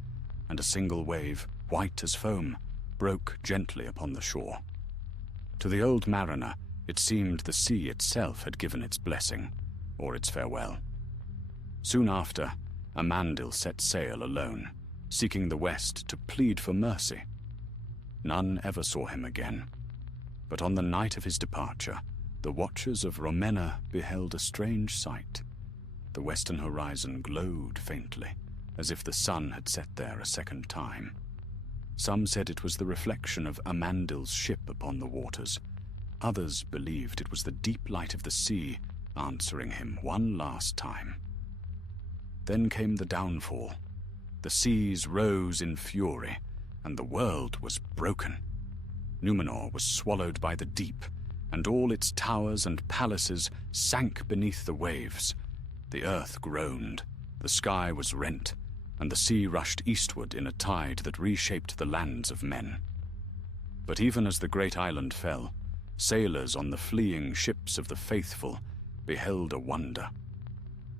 and a single wave, white as foam, broke gently upon the shore. To the old mariner, it seemed the sea itself had given its blessing, or its farewell. Soon after, Amandil set sail alone, seeking the west to plead for mercy. None ever saw him again, but on the night of his departure, the watchers of Romena beheld a strange sight. The western horizon glowed faintly, as if the sun had set there a second time. Some said it was the reflection of Amandil's ship upon the waters. Others believed it was the deep light of the sea answering him one last time. Then came the downfall. The seas rose in fury, and the world was broken. Numenor was swallowed by the deep, and all its towers and palaces sank beneath the waves. The earth groaned, the sky was rent, and the sea rushed eastward in a tide that reshaped the lands of men. But even as the great island fell, sailors on the fleeing ships of the faithful beheld a wonder.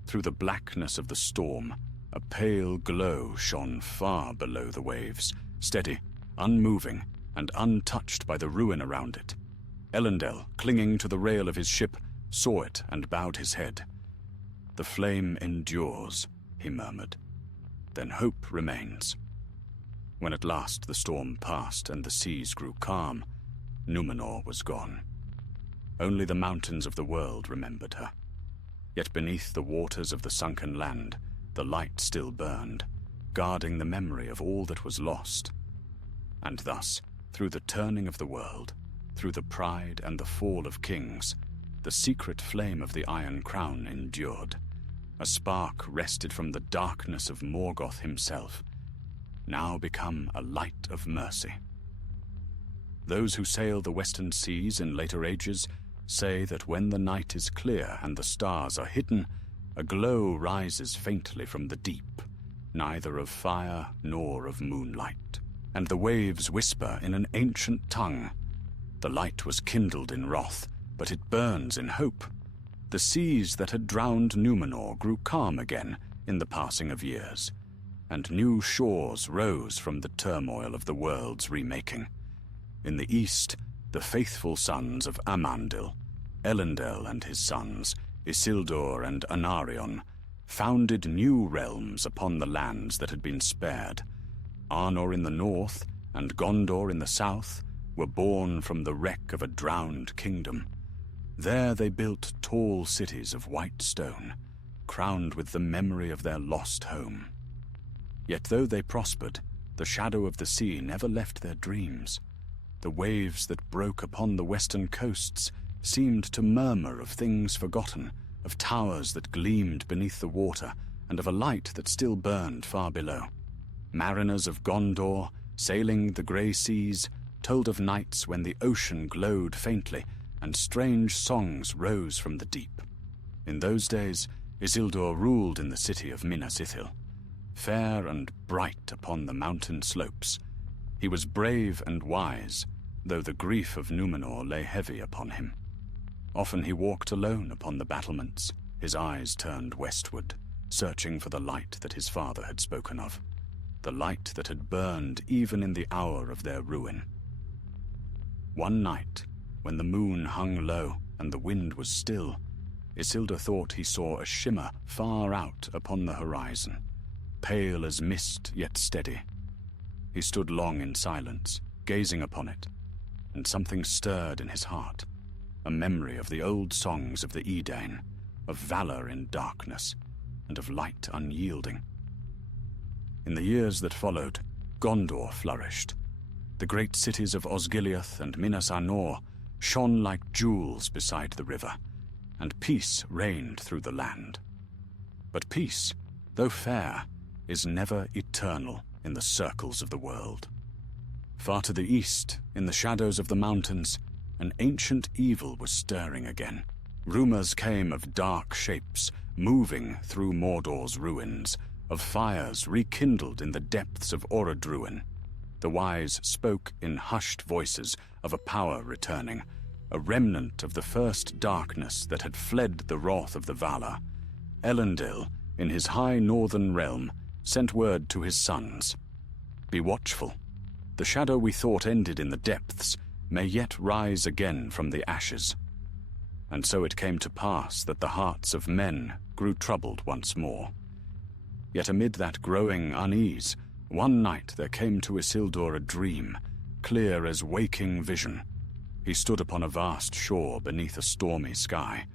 Through the blackness of the storm, a pale glow shone far below the waves, steady, unmoving, and untouched by the ruin around it. Elendel, clinging to the rail of his ship, saw it and bowed his head. "The flame endures," he murmured. "Then hope remains." When at last the storm passed and the seas grew calm, Numenor was gone. Only the mountains of the world remembered her. Yet beneath the waters of the sunken land, the light still burned, guarding the memory of all that was lost. And thus, through the turning of the world, through the pride and the fall of kings, the secret flame of the Iron Crown endured. A spark wrested from the darkness of Morgoth himself, now become a light of mercy. Those who sail the western seas in later ages say that when the night is clear and the stars are hidden, a glow rises faintly from the deep, neither of fire nor of moonlight, and the waves whisper in an ancient tongue. The light was kindled in wrath, but it burns in hope. the seas that had drowned Númenor grew calm again in the passing of years, and new shores rose from the turmoil of the world's remaking. In the east, the faithful sons of Amandil, Elendil and his sons, Isildur and Anarion, founded new realms upon the lands that had been spared. Arnor in the north and Gondor in the south were born from the wreck of a drowned kingdom. There they built tall cities of white stone, crowned with the memory of their lost home. Yet though they prospered, the shadow of the sea never left their dreams. The waves that broke upon the western coasts seemed to murmur of things forgotten, of towers that gleamed beneath the water, and of a light that still burned far below. Mariners of Gondor, sailing the grey seas, told of nights when the ocean glowed faintly, and strange songs rose from the deep. In those days, Isildur ruled in the city of Minas Ithil, fair and bright upon the mountain slopes. He was brave and wise, though the grief of Númenor lay heavy upon him. Often he walked alone upon the battlements, his eyes turned westward, searching for the light that his father had spoken of, the light that had burned even in the hour of their ruin. One night, when the moon hung low and the wind was still, Isildur thought he saw a shimmer far out upon the horizon, pale as mist yet steady. He stood long in silence, gazing upon it, and something stirred in his heart, a memory of the old songs of the Edain, of valor in darkness, and of light unyielding. In the years that followed, Gondor flourished. The great cities of Osgiliath and Minas Anor shone like jewels beside the river, and peace reigned through the land. But peace, though fair, is never eternal in the circles of the world. Far to the east, in the shadows of the mountains, an ancient evil was stirring again. Rumors came of dark shapes moving through Mordor's ruins, of fires rekindled in the depths of Orodruin. The wise spoke in hushed voices of a power returning, a remnant of the first darkness that had fled the wrath of the Valar. Elendil, in his high northern realm, sent word to his sons, "Be watchful. The shadow we thought ended in the depths may yet rise again from the ashes." And so it came to pass that the hearts of men grew troubled once more. Yet amid that growing unease, one night there came to Isildur a dream, clear as waking vision. He stood upon a vast shore beneath a stormy sky.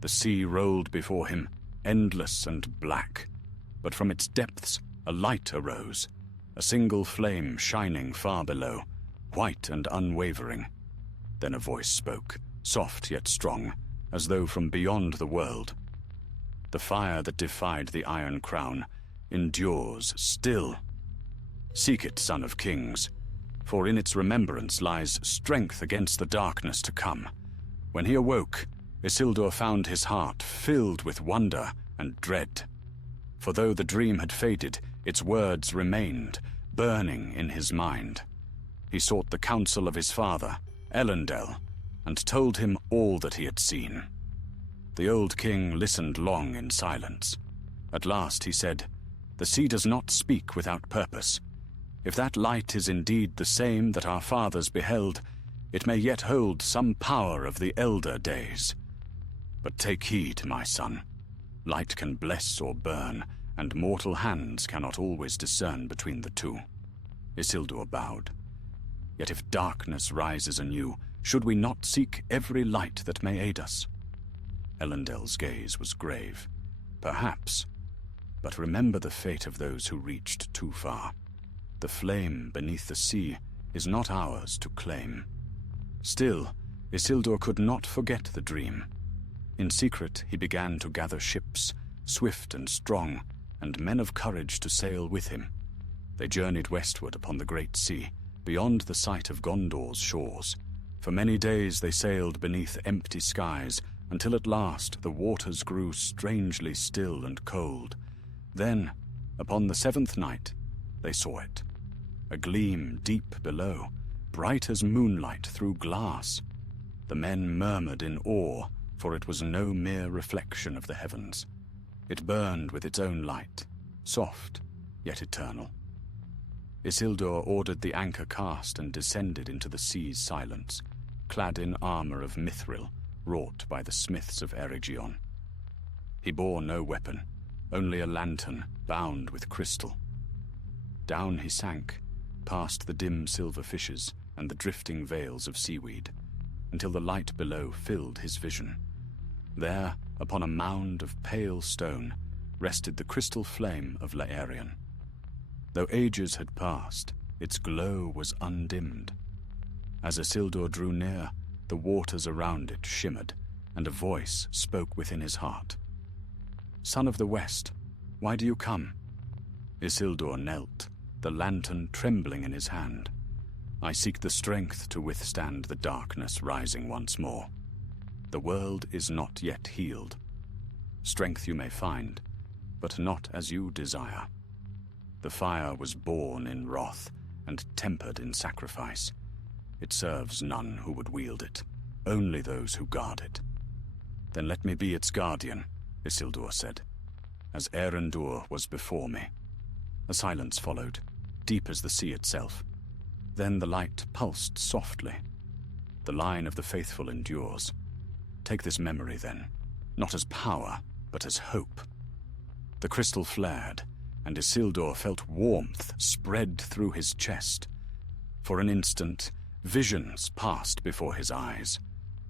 The sea rolled before him, endless and black, but from its depths a light arose, a single flame shining far below, white and unwavering. Then a voice spoke, soft yet strong, as though from beyond the world. "The fire that defied the Iron Crown endures still. Seek it, son of kings, for in its remembrance lies strength against the darkness to come." When he awoke, Isildur found his heart filled with wonder and dread. For though the dream had faded, its words remained, burning in his mind. He sought the counsel of his father, Elendil, and told him all that he had seen. The old king listened long in silence. At last he said, "The sea does not speak without purpose. If that light is indeed the same that our fathers beheld, it may yet hold some power of the elder days. But take heed, my son. Light can bless or burn, and mortal hands cannot always discern between the two." Isildur bowed. "Yet if darkness rises anew, should we not seek every light that may aid us?" Elendil's gaze was grave. "Perhaps, but remember the fate of those who reached too far. The flame beneath the sea is not ours to claim." Still, Isildur could not forget the dream. In secret he began to gather ships, swift and strong, and men of courage to sail with him. They journeyed westward upon the great sea, beyond the sight of Gondor's shores. For many days they sailed beneath empty skies, until at last the waters grew strangely still and cold. Then, upon the seventh night, they saw it. A gleam deep below, bright as moonlight through glass. The men murmured in awe, for it was no mere reflection of the heavens. It burned with its own light, soft yet eternal. Isildur ordered the anchor cast and descended into the sea's silence, clad in armor of mithril wrought by the smiths of Eregion. He bore no weapon, only a lantern bound with crystal. Down he sank, past the dim silver fishes and the drifting veils of seaweed, until the light below filled his vision. There, upon a mound of pale stone, rested the crystal flame of Laerion. Though ages had passed, its glow was undimmed. As Isildur drew near, the waters around it shimmered, and a voice spoke within his heart. "Son of the West, why do you come?" Isildur knelt, the lantern trembling in his hand. "I seek the strength to withstand the darkness rising once more. The world is not yet healed. Strength you may find, but not as you desire. The fire was born in wrath and tempered in sacrifice. It serves none who would wield it, only those who guard it." "Then let me be its guardian," Isildur said, "as Erendur was before me." A silence followed, deep as the sea itself. Then the light pulsed softly. "The line of the faithful endures. Take this memory, then, not as power, but as hope." The crystal flared, and Isildur felt warmth spread through his chest. For an instant, visions passed before his eyes.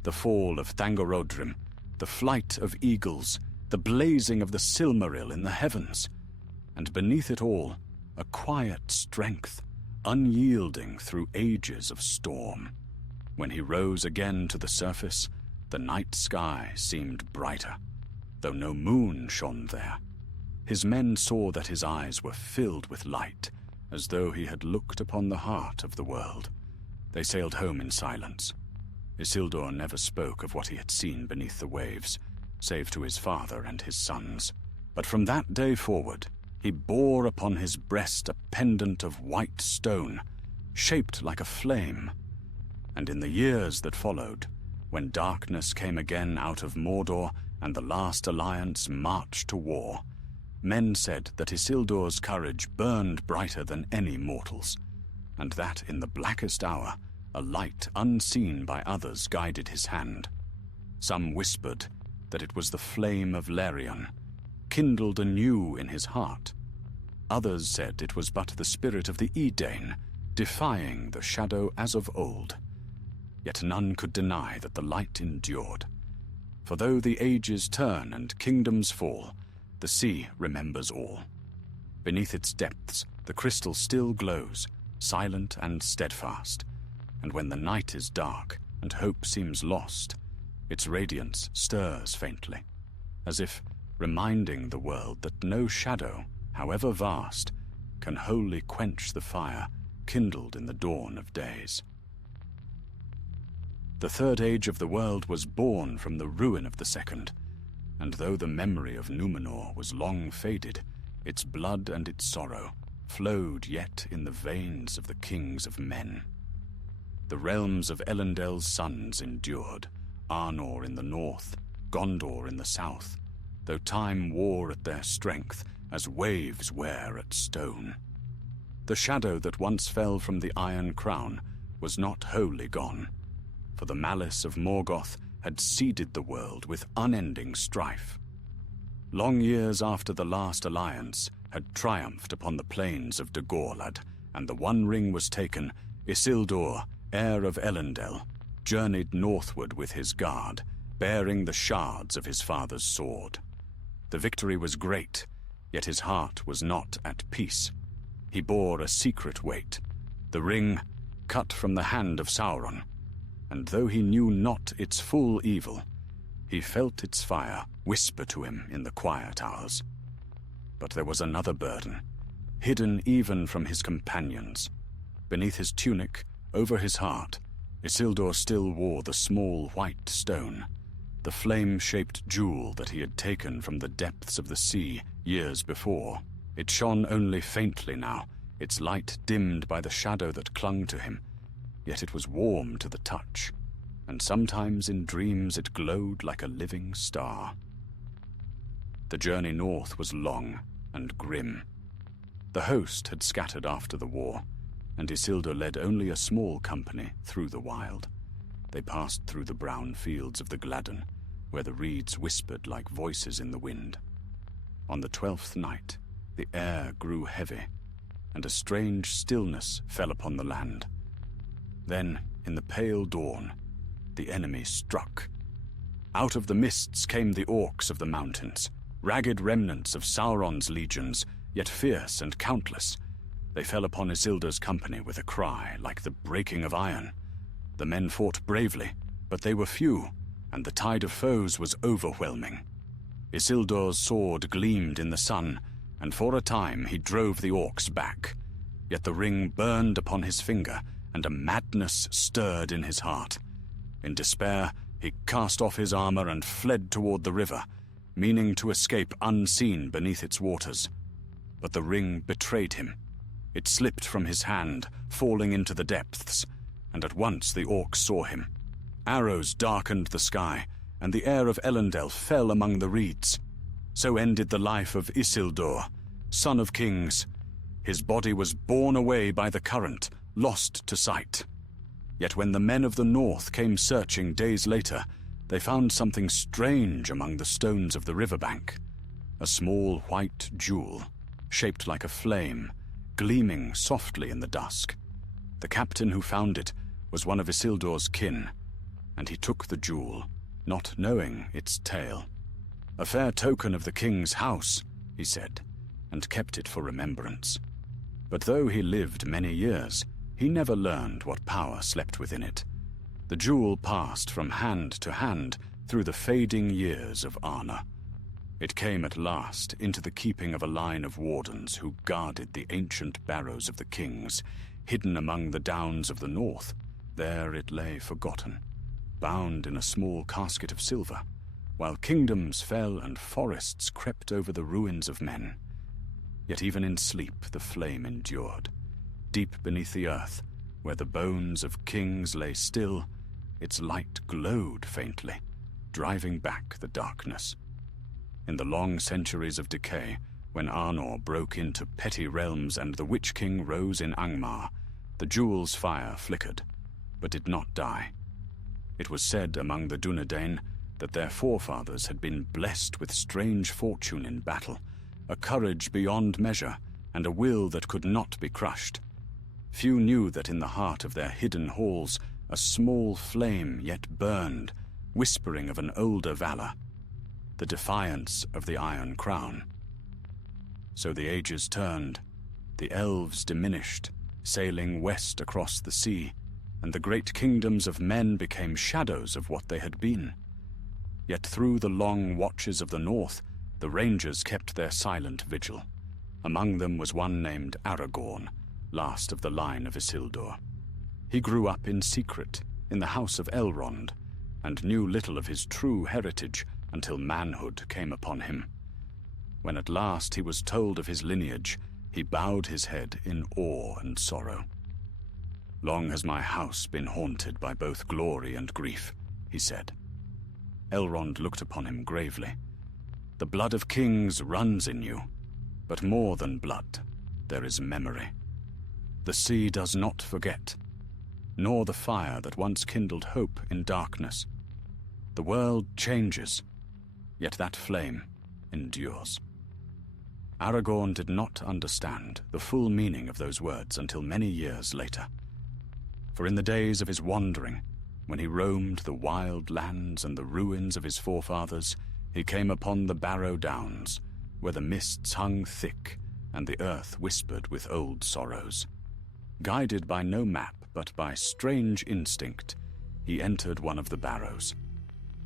The fall of Thangorodrim, the flight of eagles, the blazing of the Silmaril in the heavens, and beneath it all, a quiet strength, unyielding through ages of storm. When he rose again to the surface, the night sky seemed brighter, though no moon shone there. His men saw that his eyes were filled with light, as though he had looked upon the heart of the world. They sailed home in silence. Isildur never spoke of what he had seen beneath the waves, save to his father and his sons. But from that day forward, he bore upon his breast a pendant of white stone, shaped like a flame. And in the years that followed, when darkness came again out of Mordor and the last alliance marched to war, men said that Isildur's courage burned brighter than any mortal's, and that in the blackest hour a light unseen by others guided his hand. Some whispered that it was the flame of Lerion, kindled anew in his heart. Others said it was but the spirit of the Edain, defying the shadow as of old. Yet none could deny that the light endured. For though the ages turn and kingdoms fall, the sea remembers all. Beneath its depths, the crystal still glows, silent and steadfast, and when the night is dark and hope seems lost, its radiance stirs faintly, as if reminding the world that no shadow, however vast, can wholly quench the fire kindled in the dawn of days. The third age of the world was born from the ruin of the second, and though the memory of Númenor was long faded, its blood and its sorrow flowed yet in the veins of the kings of men. The realms of Elendel's sons endured, Arnor in the north, Gondor in the south, though time wore at their strength as waves wear at stone. The shadow that once fell from the Iron Crown was not wholly gone, for the malice of Morgoth had seeded the world with unending strife. Long years after the last alliance had triumphed upon the plains of Dagorlad, and the One Ring was taken, Isildur, heir of Elendel, journeyed northward with his guard, bearing the shards of his father's sword. The victory was great, yet his heart was not at peace. He bore a secret weight, the ring cut from the hand of Sauron, and though he knew not its full evil, he felt its fire whisper to him in the quiet hours. But there was another burden, hidden even from his companions. Beneath his tunic, over his heart, Isildur still wore the small white stone, the flame-shaped jewel that he had taken from the depths of the sea years before. It shone only faintly now, its light dimmed by the shadow that clung to him, yet it was warm to the touch. and sometimes in dreams it glowed like a living star. The journey north was long and grim. The host had scattered after the war, and Isildur led only a small company through the wild. They passed through the brown fields of the Gladden, where the reeds whispered like voices in the wind. On the 12th night, the air grew heavy, and a strange stillness fell upon the land. Then, in the pale dawn, the enemy struck. Out of the mists came the orcs of the mountains, ragged remnants of Sauron's legions, yet fierce and countless. They fell upon Isildur's company with a cry like the breaking of iron. The men fought bravely, but they were few, and the tide of foes was overwhelming. Isildur's sword gleamed in the sun, and for a time he drove the orcs back. Yet the ring burned upon his finger, and a madness stirred in his heart. In despair, he cast off his armor and fled toward the river, meaning to escape unseen beneath its waters. But the ring betrayed him. It slipped from his hand, falling into the depths, and at once the orcs saw him. Arrows darkened the sky, and the air of Elendel fell among the reeds. So ended the life of Isildur, son of kings. His body was borne away by the current, lost to sight. Yet when the men of the north came searching days later, they found something strange among the stones of the riverbank. A small white jewel, shaped like a flame, gleaming softly in the dusk. The captain who found it was one of Isildur's kin, and he took the jewel, not knowing its tale. A fair token of the king's house, he said, and kept it for remembrance. But though he lived many years, he never learned what power slept within it. The jewel passed from hand to hand through the fading years of Arda. It came at last into the keeping of a line of wardens who guarded the ancient barrows of the kings, hidden among the downs of the north. There it lay forgotten, bound in a small casket of silver, while kingdoms fell and forests crept over the ruins of men. Yet even in sleep the flame endured. Deep beneath the earth, where the bones of kings lay still, its light glowed faintly, driving back the darkness. In the long centuries of decay, when Arnor broke into petty realms and the Witch King rose in Angmar, the jewel's fire flickered, but did not die. It was said among the Dunedain that their forefathers had been blessed with strange fortune in battle, a courage beyond measure, and a will that could not be crushed. Few knew that in the heart of their hidden halls a small flame yet burned, whispering of an older valor, the defiance of the Iron Crown. So the ages turned, the elves diminished, sailing west across the sea, and the great kingdoms of men became shadows of what they had been. Yet through the long watches of the north, the rangers kept their silent vigil. Among them was one named Aragorn, last of the line of Isildur. He grew up in secret in the house of Elrond, and knew little of his true heritage until manhood came upon him. When at last he was told of his lineage, he bowed his head in awe and sorrow. "Long has my house been haunted by both glory and grief," he said. Elrond looked upon him gravely. "The blood of kings runs in you, but more than blood, there is memory. The sea does not forget, nor the fire that once kindled hope in darkness. The world changes, yet that flame endures." Aragorn did not understand the full meaning of those words until many years later. For in the days of his wandering, when he roamed the wild lands and the ruins of his forefathers, he came upon the Barrow Downs, where the mists hung thick and the earth whispered with old sorrows. Guided by no map but by strange instinct, he entered one of the barrows.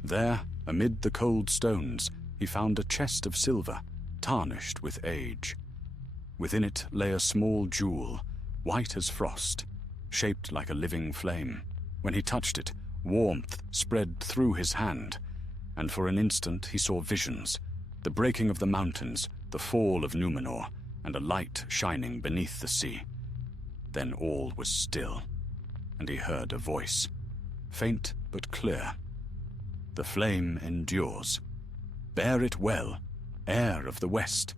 There, amid the cold stones, he found a chest of silver, tarnished with age. Within it lay a small jewel, white as frost, shaped like a living flame. When he touched it, warmth spread through his hand, and for an instant he saw visions, the breaking of the mountains, the fall of Númenor, and a light shining beneath the sea. Then all was still, and he heard a voice. faint but clear. The flame endures. Bear it well, heir of the West.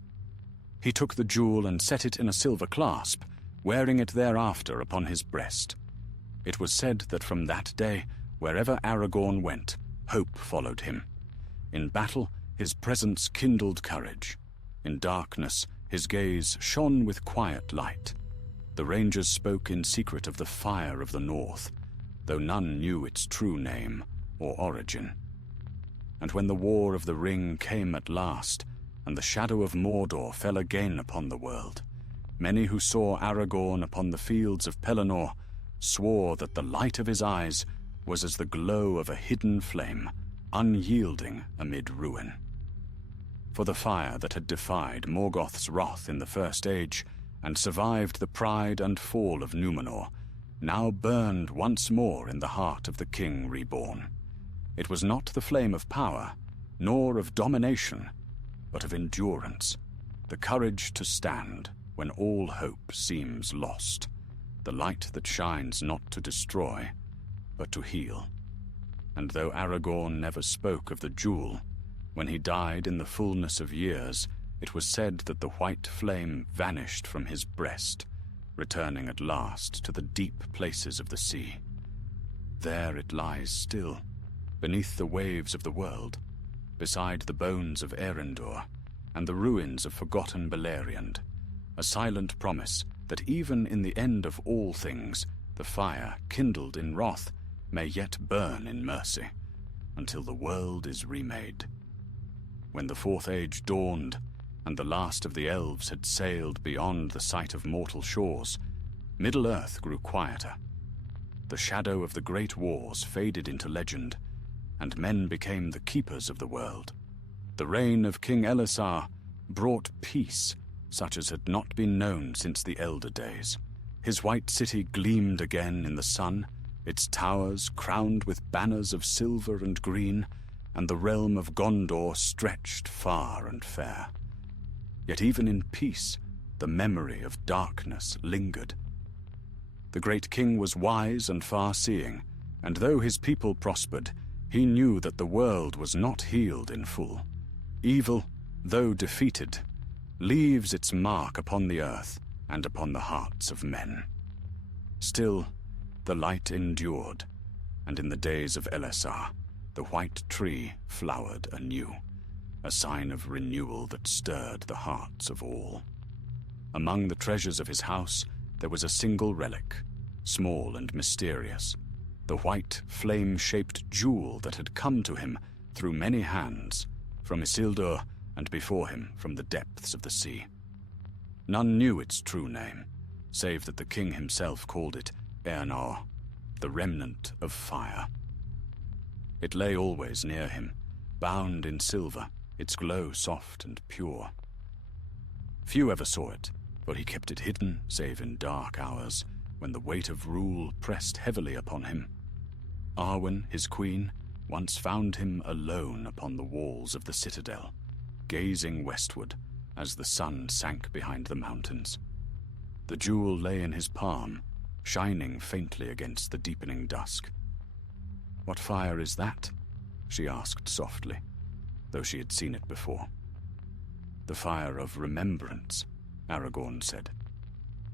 He took the jewel and set it in a silver clasp, wearing it thereafter upon his breast. It was said that from that day, wherever Aragorn went, hope followed him. In battle, his presence kindled courage. In darkness, his gaze shone with quiet light. The rangers spoke in secret of the fire of the north, though none knew its true name or origin. And when the War of the Ring came at last, and the shadow of Mordor fell again upon the world, many who saw Aragorn upon the fields of Pelennor swore that the light of his eyes was as the glow of a hidden flame, unyielding amid ruin. For the fire that had defied Morgoth's wrath in the First Age and survived the pride and fall of Númenor now burned once more in the heart of the king reborn. It was not the flame of power, nor of domination, but of endurance, the courage to stand when all hope seems lost, the light that shines not to destroy, but to heal. And though Aragorn never spoke of the jewel, when he died in the fullness of years, it was said that the white flame vanished from his breast, returning at last to the deep places of the sea. There it lies still, beneath the waves of the world, beside the bones of Eärendil and the ruins of forgotten Beleriand, a silent promise that even in the end of all things, the fire kindled in wrath may yet burn in mercy, until the world is remade. When the Fourth Age dawned, and the last of the elves had sailed beyond the sight of mortal shores, Middle-earth grew quieter. The shadow of the great wars faded into legend, and men became the keepers of the world. The reign of King Elessar brought peace, such as had not been known since the elder days. His white city gleamed again in the sun, its towers crowned with banners of silver and green, and the realm of Gondor stretched far and fair. Yet even in peace, the memory of darkness lingered. The great king was wise and far-seeing, and though his people prospered, he knew that the world was not healed in full. Evil, though defeated, leaves its mark upon the earth and upon the hearts of men. Still, the light endured, and in the days of Elessar, the white tree flowered anew, a sign of renewal that stirred the hearts of all. Among the treasures of his house, there was a single relic, small and mysterious, the white, flame-shaped jewel that had come to him through many hands, from Isildur and before him from the depths of the sea. None knew its true name, save that the king himself called it Eärendil, the remnant of fire. It lay always near him, bound in silver, its glow soft and pure. Few ever saw it, for he kept it hidden save in dark hours, when the weight of rule pressed heavily upon him. Arwen, his queen, once found him alone upon the walls of the citadel, gazing westward as the sun sank behind the mountains. The jewel lay in his palm, shining faintly against the deepening dusk. "What fire is that?" she asked softly, though she had seen it before. "The fire of remembrance," Aragorn said.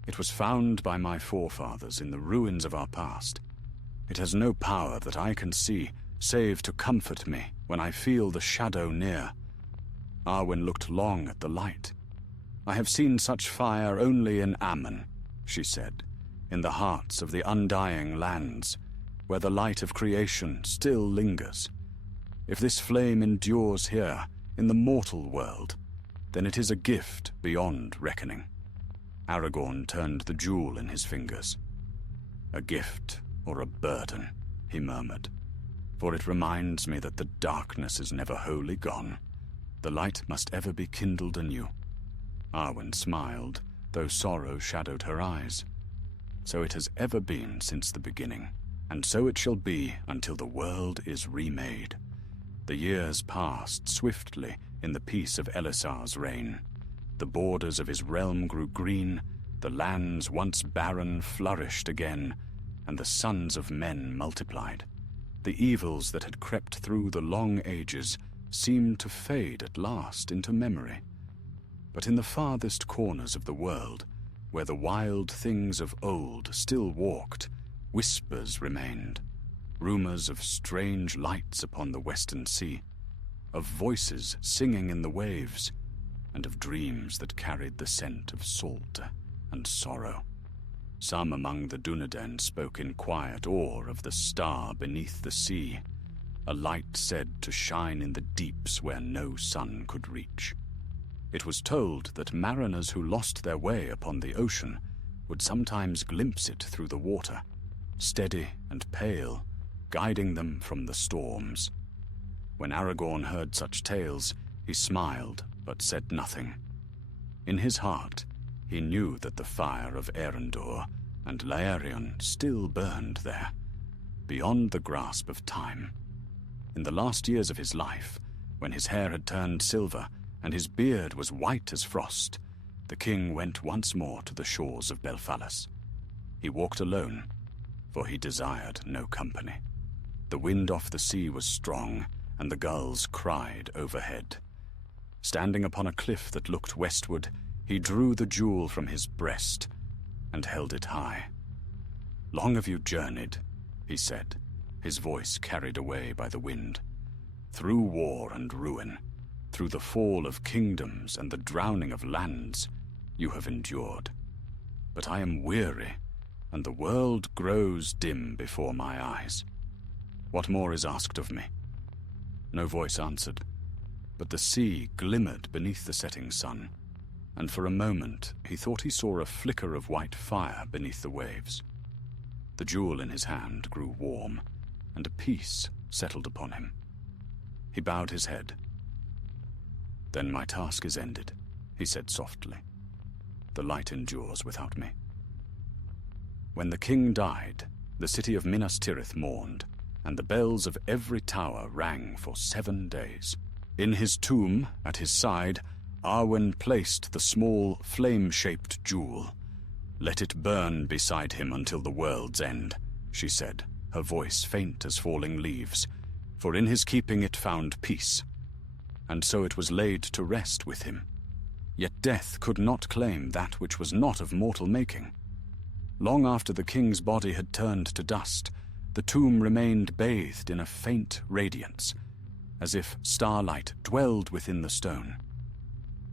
"It was found by my forefathers in the ruins of our past. It has no power that I can see, save to comfort me when I feel the shadow near." Arwen looked long at the light. "I have seen such fire only in Aman," she said, "in the hearts of the undying lands, where the light of creation still lingers. If this flame endures here, in the mortal world, then it is a gift beyond reckoning." Aragorn turned the jewel in his fingers. "A gift or a burden," he murmured, "for it reminds me that the darkness is never wholly gone. The light must ever be kindled anew." Arwen smiled, though sorrow shadowed her eyes. "So it has ever been since the beginning, and so it shall be until the world is remade." The years passed swiftly in the peace of Elessar's reign. The borders of his realm grew green, the lands once barren flourished again, and the sons of men multiplied. The evils that had crept through the long ages seemed to fade at last into memory. But in the farthest corners of the world, where the wild things of old still walked, whispers remained, rumors of strange lights upon the western sea, of voices singing in the waves, and of dreams that carried the scent of salt and sorrow. Some among the Dunedain spoke in quiet awe of the star beneath the sea, a light said to shine in the deeps where no sun could reach. It was told that mariners who lost their way upon the ocean would sometimes glimpse it through the water, steady and pale, guiding them from the storms. When Aragorn heard such tales, he smiled but said nothing. In his heart, he knew that the fire of Erendur and Laerion still burned there, beyond the grasp of time. In the last years of his life, when his hair had turned silver and his beard was white as frost, the king went once more to the shores of Belfalas. He walked alone, for he desired no company. The wind off the sea was strong, and the gulls cried overhead. Standing upon a cliff that looked westward, he drew the jewel from his breast and held it high. "Long have you journeyed," he said, his voice carried away by the wind. "Through war and ruin, through the fall of kingdoms and the drowning of lands, you have endured. But I am weary, and the world grows dim before my eyes. What more is asked of me?" No voice answered, but the sea glimmered beneath the setting sun, and for a moment he thought he saw a flicker of white fire beneath the waves. The jewel in his hand grew warm, and a peace settled upon him. He bowed his head. "Then my task is ended," he said softly. "The light endures without me." When the king died, the city of Minas Tirith mourned, and the bells of every tower rang for 7 days. In his tomb, at his side, Arwen placed the small, flame-shaped jewel. "Let it burn beside him until the world's end," she said, her voice faint as falling leaves, "for in his keeping it found peace." And so it was laid to rest with him. Yet death could not claim that which was not of mortal making. Long after the king's body had turned to dust, the tomb remained bathed in a faint radiance, as if starlight dwelled within the stone.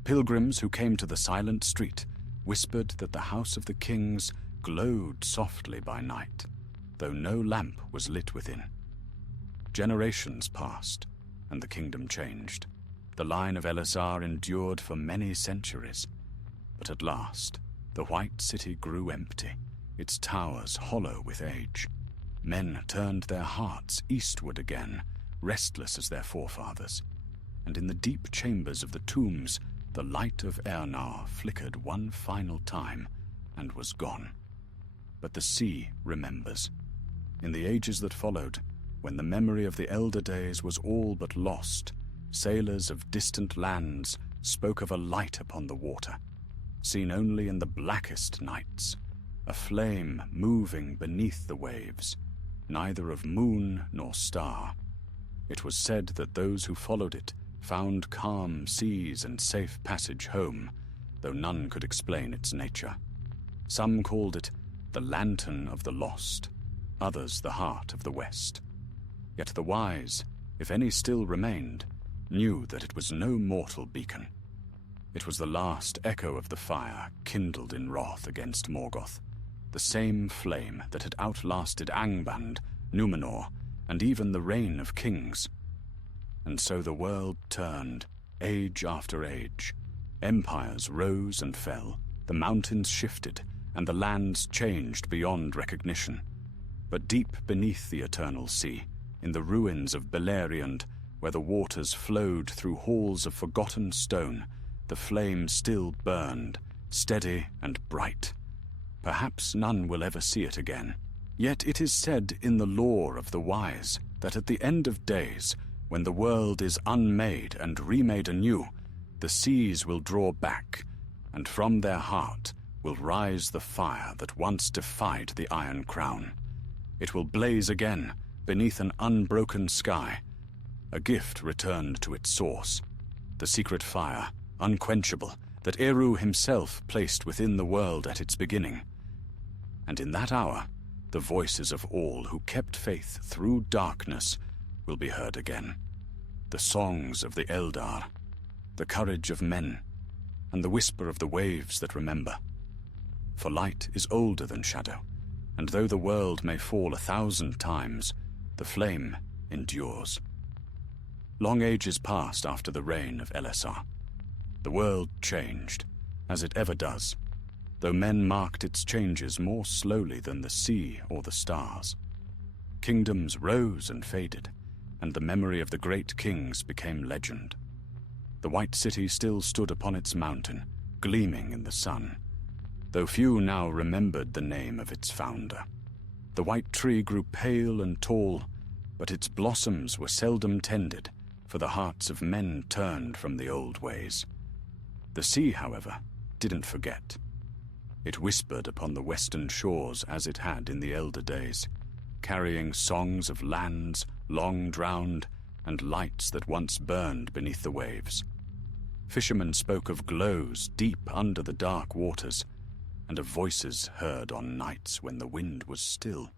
Pilgrims who came to the silent street whispered that the house of the kings glowed softly by night, though no lamp was lit within. Generations passed, and the kingdom changed. The line of Elisar endured for many centuries, but at last the white city grew empty, its towers hollow with age. Men turned their hearts eastward again, restless as their forefathers, and in the deep chambers of the tombs the light of Ernar flickered one final time and was gone. But the sea remembers. In the ages that followed, when the memory of the elder days was all but lost, sailors of distant lands spoke of a light upon the water, seen only in the blackest nights, a flame moving beneath the waves, neither of moon nor star. It was said that those who followed it found calm seas and safe passage home, though none could explain its nature. Some called it the lantern of the lost, others the heart of the West. Yet the wise, if any still remained, knew that it was no mortal beacon. It was the last echo of the fire kindled in wrath against Morgoth, the same flame that had outlasted Angband, Númenor, and even the reign of kings. And so the world turned, age after age. Empires rose and fell, the mountains shifted, and the lands changed beyond recognition. But deep beneath the eternal sea, in the ruins of Beleriand, where the waters flowed through halls of forgotten stone, the flame still burned, steady and bright. Perhaps none will ever see it again. Yet it is said in the lore of the wise that at the end of days, when the world is unmade and remade anew, the seas will draw back, and from their heart will rise the fire that once defied the Iron Crown. It will blaze again, beneath an unbroken sky, a gift returned to its source, the secret fire, unquenchable, that Eru himself placed within the world at its beginning. And in that hour, the voices of all who kept faith through darkness will be heard again. The songs of the Eldar, the courage of men, and the whisper of the waves that remember. For light is older than shadow, and though the world may fall 1,000 times, the flame endures. Long ages passed after the reign of Elessar. The world changed, as it ever does, though men marked its changes more slowly than the sea or the stars. Kingdoms rose and faded, and the memory of the great kings became legend. The White City still stood upon its mountain, gleaming in the sun, though few now remembered the name of its founder. The white tree grew pale and tall, but its blossoms were seldom tended, for the hearts of men turned from the old ways. The sea, however, didn't forget. It whispered upon the western shores as it had in the elder days, carrying songs of lands long drowned and lights that once burned beneath the waves. Fishermen spoke of glows deep under the dark waters, and of voices heard on nights when the wind was still.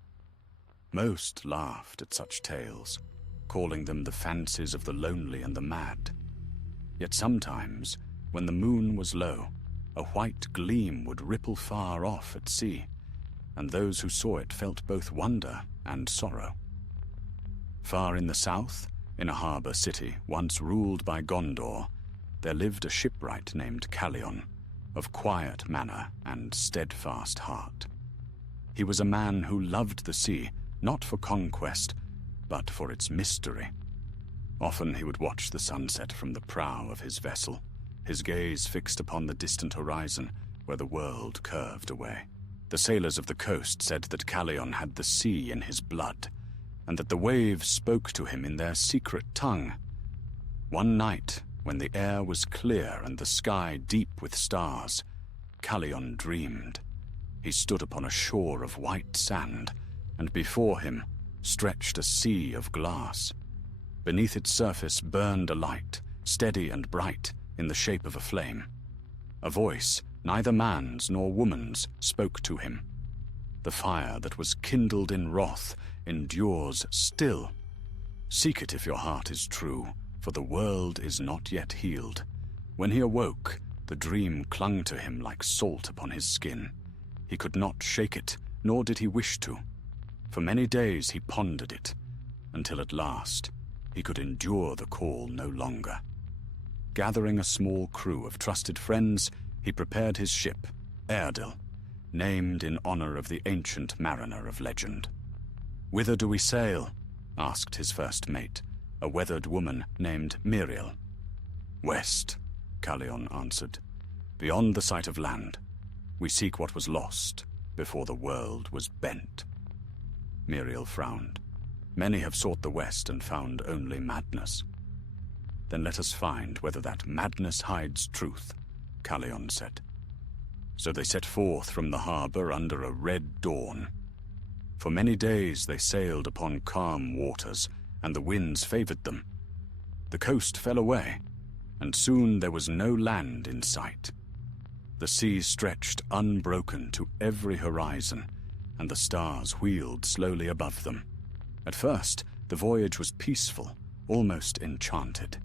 Most laughed at such tales, calling them the fancies of the lonely and the mad. Yet sometimes, when the moon was low, a white gleam would ripple far off at sea, and those who saw it felt both wonder and sorrow. Far in the south, in a harbour city once ruled by Gondor, there lived a shipwright named Callion, of quiet manner and steadfast heart. He was a man who loved the sea, not for conquest, but for its mystery. Often he would watch the sunset from the prow of his vessel, his gaze fixed upon the distant horizon where the world curved away. The sailors of the coast said that Callion had the sea in his blood, and that the waves spoke to him in their secret tongue. One night, when the air was clear and the sky deep with stars, Callion dreamed. He stood upon a shore of white sand, and before him stretched a sea of glass. Beneath its surface burned a light, steady and bright, in the shape of a flame. A voice, neither man's nor woman's, spoke to him. The fire that was kindled in wrath endures still. Seek it if your heart is true, for the world is not yet healed. When he awoke, the dream clung to him like salt upon his skin. He could not shake it, nor did he wish to. For many days he pondered it, until at last he could endure the call no longer. Gathering a small crew of trusted friends, he prepared his ship, Eardil, named in honor of the ancient mariner of legend. "Whither do we sail?" asked his first mate, a weathered woman named Miriel. "West," Callion answered, "beyond the sight of land. We seek what was lost before the world was bent." Miriel frowned. "Many have sought the west and found only madness." "Then let us find whether that madness hides truth," Callion said. So they set forth from the harbor under a red dawn. For many days they sailed upon calm waters, and the winds favored them. The coast fell away, and soon there was no land in sight. The sea stretched unbroken to every horizon, and the stars wheeled slowly above them. At first, the voyage was peaceful, almost enchanted.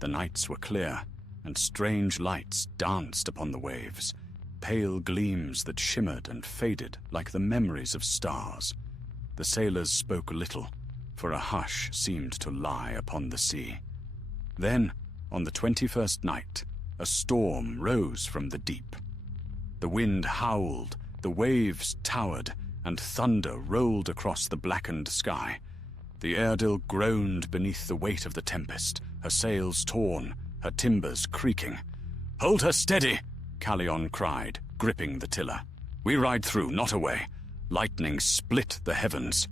The nights were clear, and strange lights danced upon the waves, pale gleams that shimmered and faded like the memories of stars. The sailors spoke little, for a hush seemed to lie upon the sea. Then, on the 21st night, a storm rose from the deep. The wind howled, the waves towered, and thunder rolled across the blackened sky. The Eardil groaned beneath the weight of the tempest, her sails torn, her timbers creaking. "Hold her steady!" Callion cried, gripping the tiller. "We ride through, not away." Lightning split the heavens,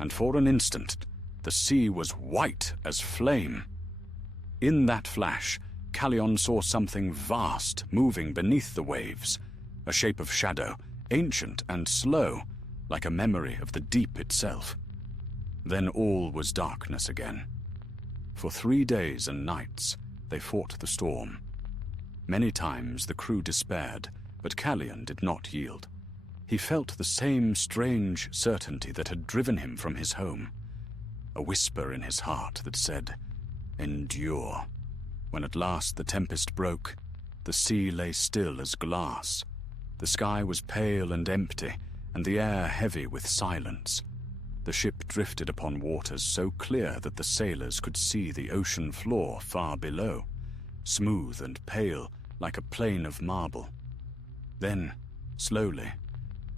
and for an instant the sea was white as flame. In that flash, Callion saw something vast moving beneath the waves, a shape of shadow, ancient and slow, like a memory of the deep itself. Then all was darkness again. For 3 days and nights they fought the storm. Many times the crew despaired, but Callion did not yield. He felt the same strange certainty that had driven him from his home. A whisper in his heart that said, "Endure." When at last the tempest broke, the sea lay still as glass. The sky was pale and empty, and the air heavy with silence. The ship drifted upon waters so clear that the sailors could see the ocean floor far below, smooth and pale like a plain of marble. Then, slowly,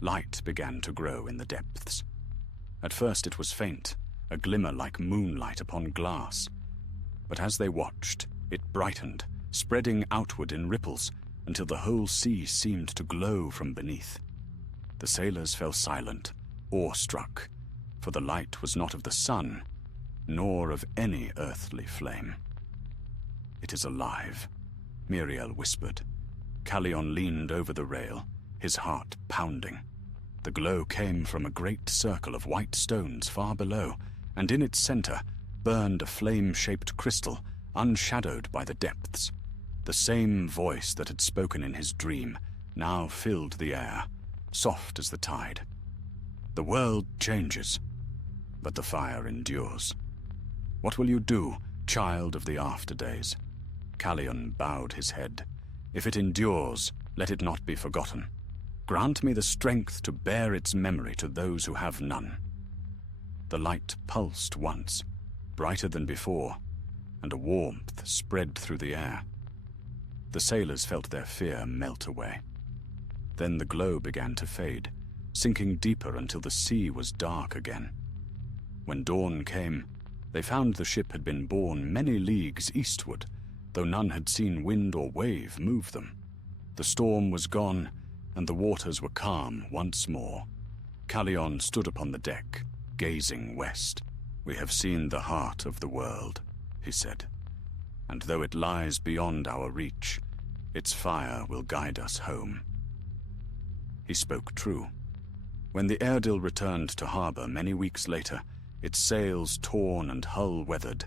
light began to grow in the depths. At first it was faint, a glimmer like moonlight upon glass. But as they watched, it brightened, spreading outward in ripples, until the whole sea seemed to glow from beneath. The sailors fell silent, awestruck, for the light was not of the sun, nor of any earthly flame. "It is alive," Muriel whispered. Callion leaned over the rail, his heart pounding. The glow came from a great circle of white stones far below, and in its center burned a flame-shaped crystal, unshadowed by the depths. The same voice that had spoken in his dream now filled the air, soft as the tide. "The world changes, but the fire endures. What will you do, child of the after-days?" Callion bowed his head. "If it endures, let it not be forgotten. Grant me the strength to bear its memory to those who have none." The light pulsed once, brighter than before, and a warmth spread through the air. The sailors felt their fear melt away. Then the glow began to fade, sinking deeper until the sea was dark again. When dawn came, they found the ship had been borne many leagues eastward, though none had seen wind or wave move them. The storm was gone, and the waters were calm once more. Callion stood upon the deck, gazing west. "We have seen the heart of the world," he said, "and though it lies beyond our reach, its fire will guide us home." He spoke true. When the Airedale returned to harbor many weeks later, its sails torn and hull weathered,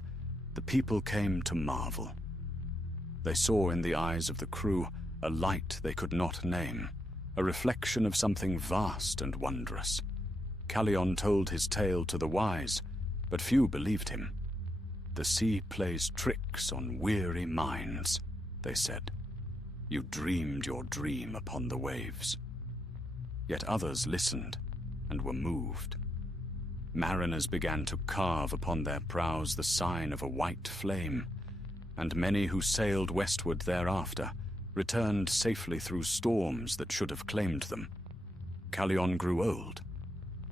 the people came to marvel. They saw in the eyes of the crew a light they could not name, a reflection of something vast and wondrous. Callion told his tale to the wise, but few believed him. "The sea plays tricks on weary minds," they said. "You dreamed your dream upon the waves." Yet others listened and were moved. Mariners began to carve upon their prows the sign of a white flame, and many who sailed westward thereafter returned safely through storms that should have claimed them. Callion grew old,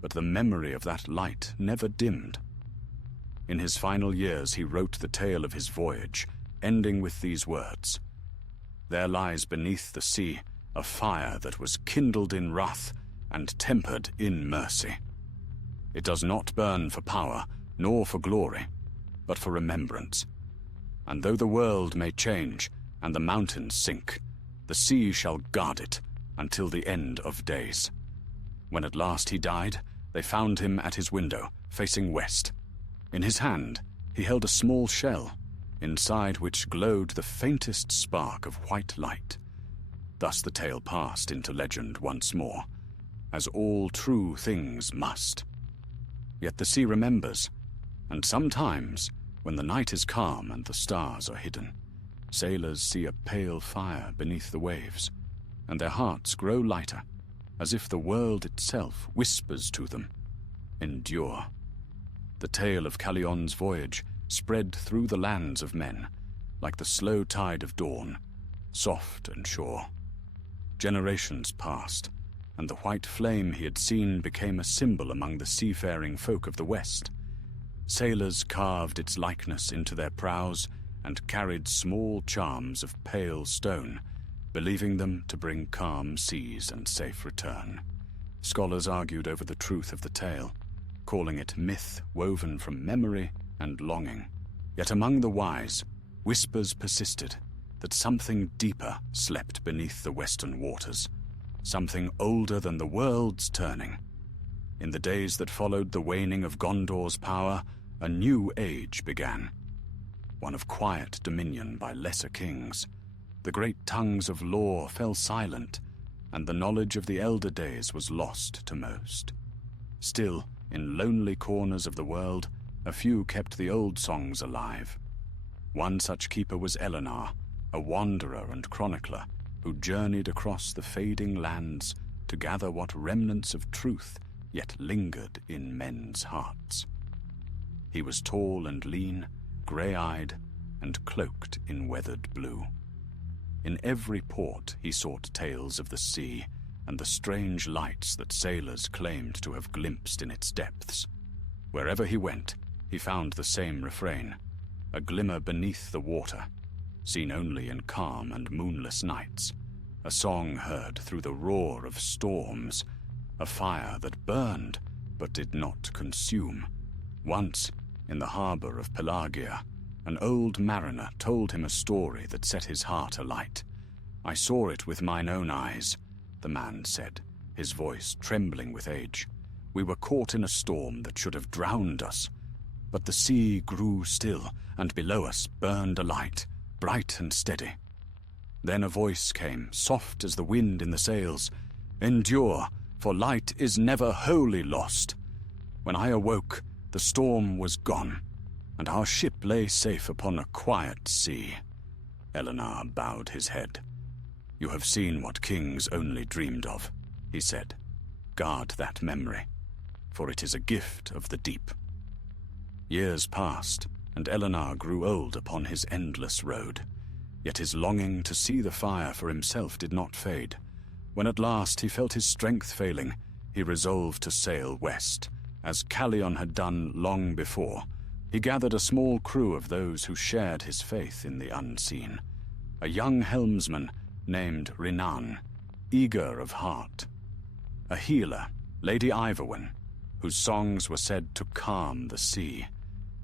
but the memory of that light never dimmed. In his final years he wrote the tale of his voyage, ending with these words: "There lies beneath the sea a fire that was kindled in wrath and tempered in mercy. It does not burn for power, nor for glory, but for remembrance. And though the world may change and the mountains sink, the sea shall guard it until the end of days." When at last he died, they found him at his window, facing west. In his hand, he held a small shell, inside which glowed the faintest spark of white light. Thus the tale passed into legend once more, as all true things must. Yet the sea remembers, and sometimes, when the night is calm and the stars are hidden, sailors see a pale fire beneath the waves, and their hearts grow lighter, as if the world itself whispers to them, "Endure." The tale of Callion's voyage spread through the lands of men, like the slow tide of dawn, soft and sure. Generations passed, and the white flame he had seen became a symbol among the seafaring folk of the West. Sailors carved its likeness into their prows and carried small charms of pale stone, believing them to bring calm seas and safe return. Scholars argued over the truth of the tale, calling it myth woven from memory and longing. Yet among the wise, whispers persisted that something deeper slept beneath the western waters, something older than the world's turning. In the days that followed the waning of Gondor's power, a new age began. One of quiet dominion by lesser kings. The great tongues of lore fell silent, and the knowledge of the elder days was lost to most. Still, in lonely corners of the world, a few kept the old songs alive. One such keeper was Eleanor, a wanderer and chronicler, who journeyed across the fading lands to gather what remnants of truth yet lingered in men's hearts. He was tall and lean, grey-eyed, and cloaked in weathered blue. In every port he sought tales of the sea and the strange lights that sailors claimed to have glimpsed in its depths. Wherever he went, he found the same refrain, a glimmer beneath the water, seen only in calm and moonless nights, a song heard through the roar of storms, a fire that burned but did not consume. Once, in the harbour of Pelagia, an old mariner told him a story that set his heart alight. "I saw it with mine own eyes," the man said, his voice trembling with age. "We were caught in a storm that should have drowned us, but the sea grew still, and below us burned a light, bright and steady. Then a voice came, soft as the wind in the sails, 'Endure, for light is never wholly lost.' When I awoke, the storm was gone, and our ship lay safe upon a quiet sea." Eleanor bowed his head. "You have seen what kings only dreamed of," he said. "Guard that memory, for it is a gift of the deep." Years passed, and Eleanor grew old upon his endless road. Yet his longing to see the fire for himself did not fade. When at last he felt his strength failing, he resolved to sail west, as Callion had done long before. He gathered a small crew of those who shared his faith in the unseen. A young helmsman named Renan, eager of heart. A healer, Lady Iverwyn, whose songs were said to calm the sea.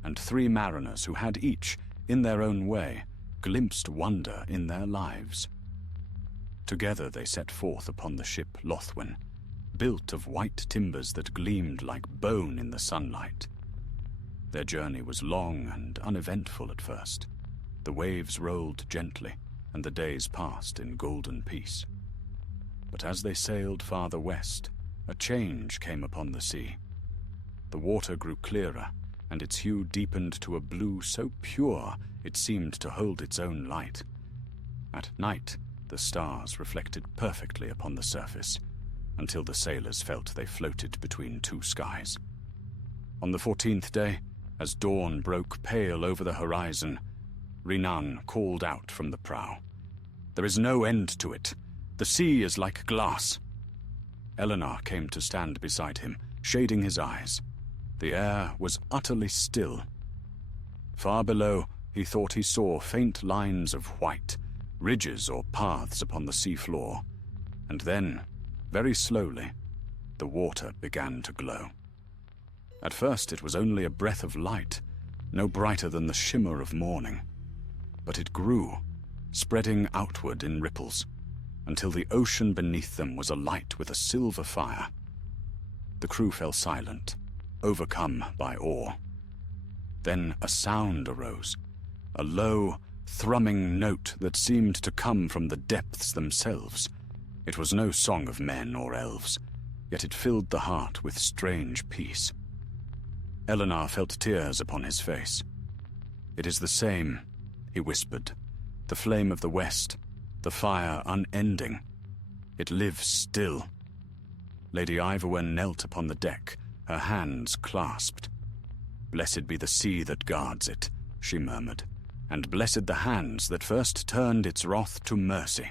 And 3 mariners who had each, in their own way, glimpsed wonder in their lives. Together they set forth upon the ship Lothwin, built of white timbers that gleamed like bone in the sunlight. Their journey was long and uneventful at first. The waves rolled gently, and the days passed in golden peace. But as they sailed farther west, a change came upon the sea. The water grew clearer, and its hue deepened to a blue so pure it seemed to hold its own light. At night, the stars reflected perfectly upon the surface, until the sailors felt they floated between 2 skies. On the 14th day, as dawn broke pale over the horizon, Renan called out from the prow, "There is no end to it. The sea is like glass." Eleanor came to stand beside him, shading his eyes. The air was utterly still. Far below, he thought he saw faint lines of white, ridges or paths upon the sea floor, and then, very slowly, the water began to glow. At first it was only a breath of light, no brighter than the shimmer of morning. But it grew, spreading outward in ripples, until the ocean beneath them was alight with a silver fire. The crew fell silent, overcome by awe. Then a sound arose, a low, thrumming note that seemed to come from the depths themselves. It was no song of men or elves, yet it filled the heart with strange peace. Eleanor felt tears upon his face. "It is the same," he whispered, "the flame of the west, the fire unending. It lives still." Lady Iverwyn knelt upon the deck, her hands clasped. "Blessed be the sea that guards it," she murmured, "and blessed the hands that first turned its wrath to mercy."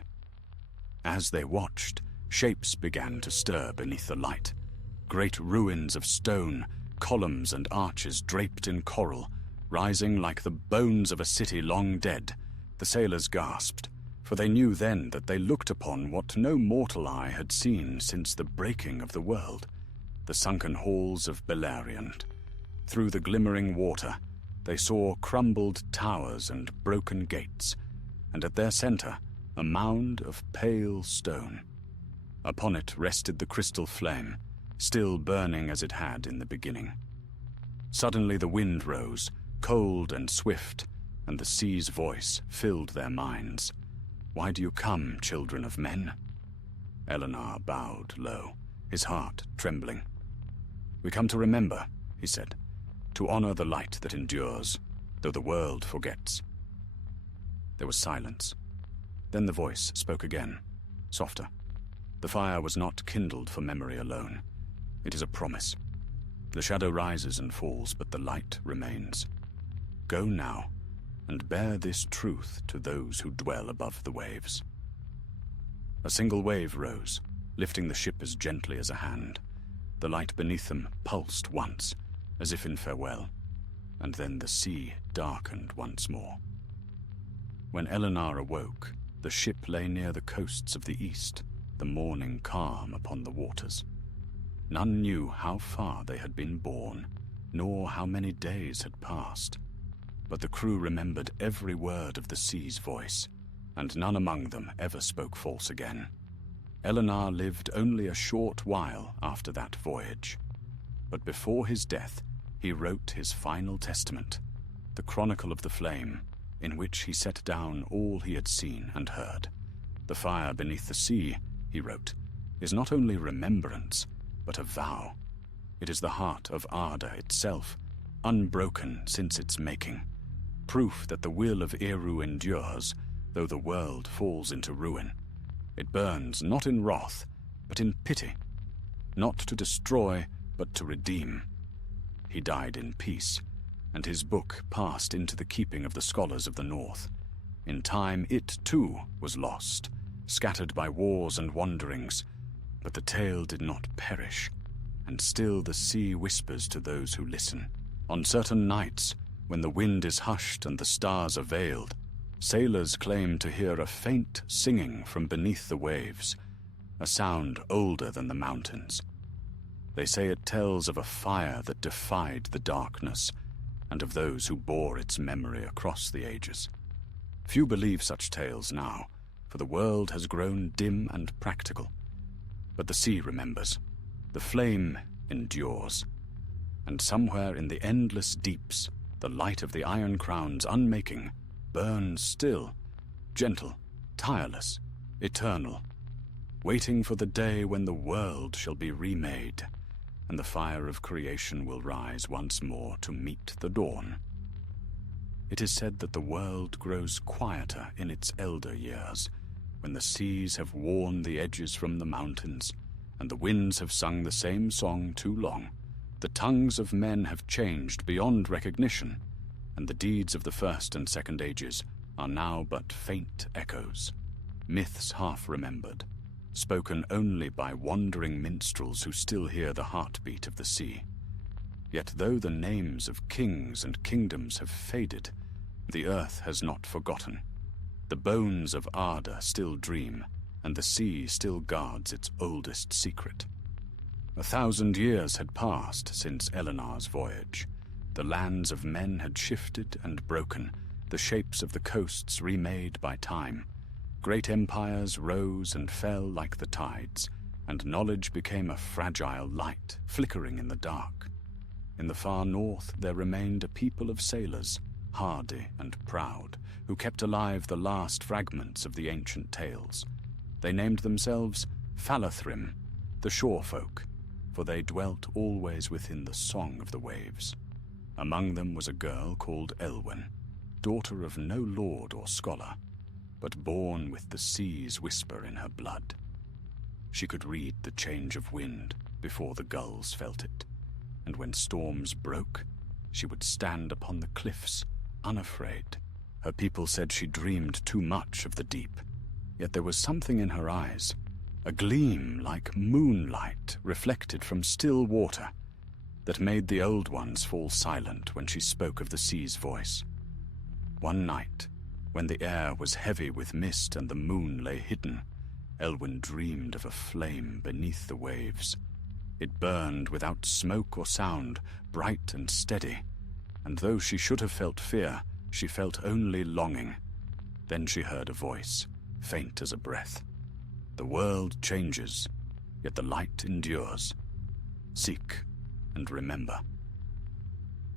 As they watched, shapes began to stir beneath the light. Great ruins of stone, columns and arches draped in coral, rising like the bones of a city long dead. The sailors gasped, for they knew then that they looked upon what no mortal eye had seen since the breaking of the world, the sunken halls of Beleriand. Through the glimmering water, they saw crumbled towers and broken gates, and at their center, a mound of pale stone. Upon it rested the crystal flame, still burning as it had in the beginning. Suddenly the wind rose, cold and swift, and the sea's voice filled their minds. "Why do you come, children of men?" Eleanor bowed low, his heart trembling. "We come to remember," he said, "to honor the light that endures, though the world forgets." There was silence. Then the voice spoke again, softer. The fire was not kindled for memory alone. It is a promise. The shadow rises and falls, but the light remains. Go now, and bear this truth to those who dwell above the waves. A single wave rose, lifting the ship as gently as a hand. The light beneath them pulsed once, as if in farewell, and then the sea darkened once more. When Eleanor awoke, the ship lay near the coasts of the east, the morning calm upon the waters. None knew how far they had been borne, nor how many days had passed. But the crew remembered every word of the sea's voice, and none among them ever spoke false again. Eleanor lived only a short while after that voyage, but before his death he wrote his final testament, the Chronicle of the Flame, in which he set down all he had seen and heard. "The fire beneath the sea," he wrote, "is not only remembrance, but a vow. It is the heart of Arda itself, unbroken since its making, proof that the will of Eru endures, though the world falls into ruin. It burns not in wrath, but in pity, not to destroy, but to redeem." He died in peace, and his book passed into the keeping of the scholars of the North. In time it, too, was lost, scattered by wars and wanderings, but the tale did not perish, and still the sea whispers to those who listen. On certain nights, when the wind is hushed and the stars are veiled, sailors claim to hear a faint singing from beneath the waves, a sound older than the mountains. They say it tells of a fire that defied the darkness, and of those who bore its memory across the ages. Few believe such tales now, for the world has grown dim and practical. But the sea remembers, the flame endures, and somewhere in the endless deeps, the light of the Iron Crown's unmaking burns still, gentle, tireless, eternal, waiting for the day when the world shall be remade, and the fire of creation will rise once more to meet the dawn. It is said that the world grows quieter in its elder years, when the seas have worn the edges from the mountains, and the winds have sung the same song too long. The tongues of men have changed beyond recognition, and the deeds of the first and second ages are now but faint echoes, myths half remembered, spoken only by wandering minstrels who still hear the heartbeat of the sea. Yet though the names of kings and kingdoms have faded, the earth has not forgotten. The bones of Arda still dream, and the sea still guards its oldest secret. 1,000 years had passed since Eleanor's voyage. The lands of men had shifted and broken, the shapes of the coasts remade by time. Great empires rose and fell like the tides, and knowledge became a fragile light, flickering in the dark. In the far north there remained a people of sailors, hardy and proud, who kept alive the last fragments of the ancient tales. They named themselves Falathrim, the shore folk, for they dwelt always within the song of the waves. Among them was a girl called Elwyn, daughter of no lord or scholar, but born with the sea's whisper in her blood. She could read the change of wind before the gulls felt it, and when storms broke, she would stand upon the cliffs, unafraid. Her people said she dreamed too much of the deep, yet there was something in her eyes, a gleam like moonlight reflected from still water, that made the old ones fall silent when she spoke of the sea's voice. One night, when the air was heavy with mist and the moon lay hidden, Elwyn dreamed of a flame beneath the waves. It burned without smoke or sound, bright and steady, and though she should have felt fear, she felt only longing. Then she heard a voice, faint as a breath. The world changes, yet the light endures. seek, and remember.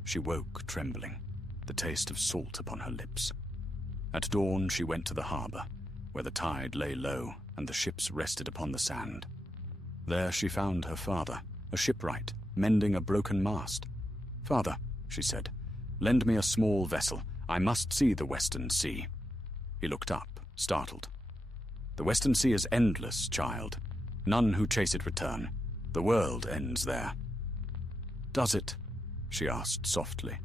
She woke trembling, the taste of salt upon her lips. At dawn she went to the harbour, where the tide lay low and the ships rested upon the sand. There she found her father, a shipwright, mending a broken mast. "Father," she said, "lend me a small vessel. I must see the Western Sea." He looked up, startled. "The Western Sea is endless, child. None who chase it return. The world ends there." "Does it?" she asked softly.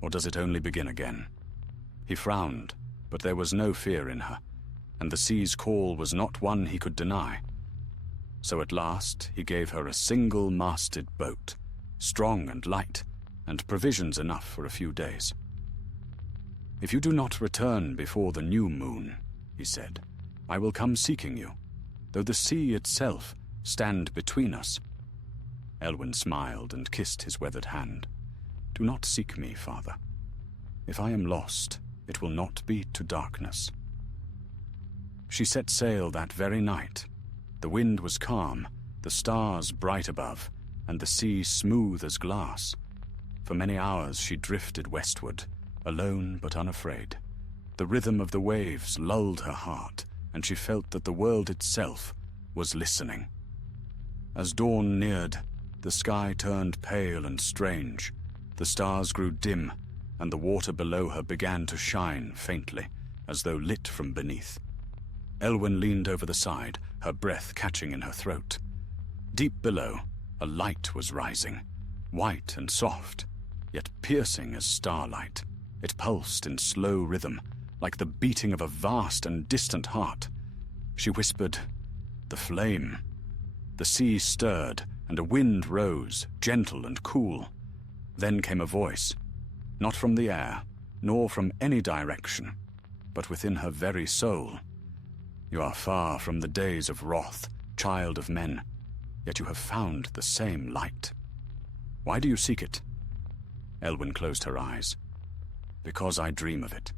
"Or does it only begin again?" He frowned, but there was no fear in her, and the sea's call was not one he could deny. So at last he gave her a single-masted boat, strong and light, and provisions enough for a few days. "If you do not return before the new moon," he said, "I will come seeking you, though the sea itself stand between us." Elwyn smiled and kissed his weathered hand. "Do not seek me, father. If I am lost, it will not be to darkness." She set sail that very night. The wind was calm, the stars bright above, and the sea smooth as glass. For many hours she drifted westward, alone but unafraid. The rhythm of the waves lulled her heart, and she felt that the world itself was listening. As dawn neared, the sky turned pale and strange. The stars grew dim, and the water below her began to shine faintly, as though lit from beneath. Elwyn leaned over the side, her breath catching in her throat. Deep below, a light was rising, white and soft, yet piercing as starlight. It pulsed in slow rhythm, like the beating of a vast and distant heart. She whispered, "The flame." The sea stirred, and a wind rose, gentle and cool. Then came a voice, not from the air, nor from any direction, but within her very soul. "You are far from the days of wrath, child of men, yet you have found the same light. Why do you seek it?" Elwyn closed her eyes. "Because I dream of it.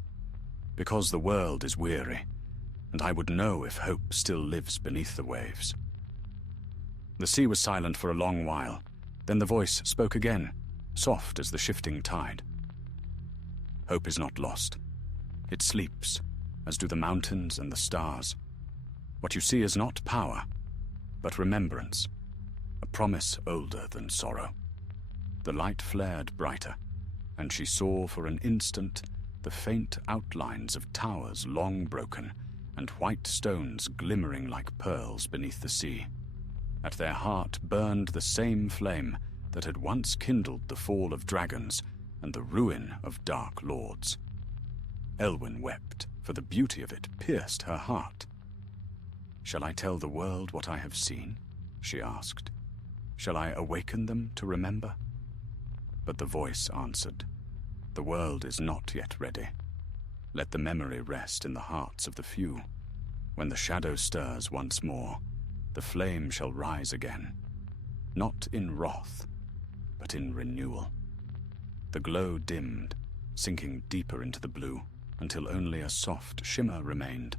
Because the world is weary, and I would know if hope still lives beneath the waves." The sea was silent for a long while. Then the voice spoke again, soft as the shifting tide. "Hope is not lost. It sleeps, as do the mountains and the stars. What you see is not power, but remembrance, a promise older than sorrow." The light flared brighter, and she saw for an instant the faint outlines of towers long broken, and white stones glimmering like pearls beneath the sea. At their heart burned the same flame that had once kindled the fall of dragons and the ruin of dark lords. Elwyn wept, for the beauty of it pierced her heart. "Shall I tell the world what I have seen?" she asked. "Shall I awaken them to remember?" But the voice answered, "The world is not yet ready. Let the memory rest in the hearts of the few. When the shadow stirs once more, the flame shall rise again, not in wrath, but in renewal." The glow dimmed, sinking deeper into the blue, until only a soft shimmer remained.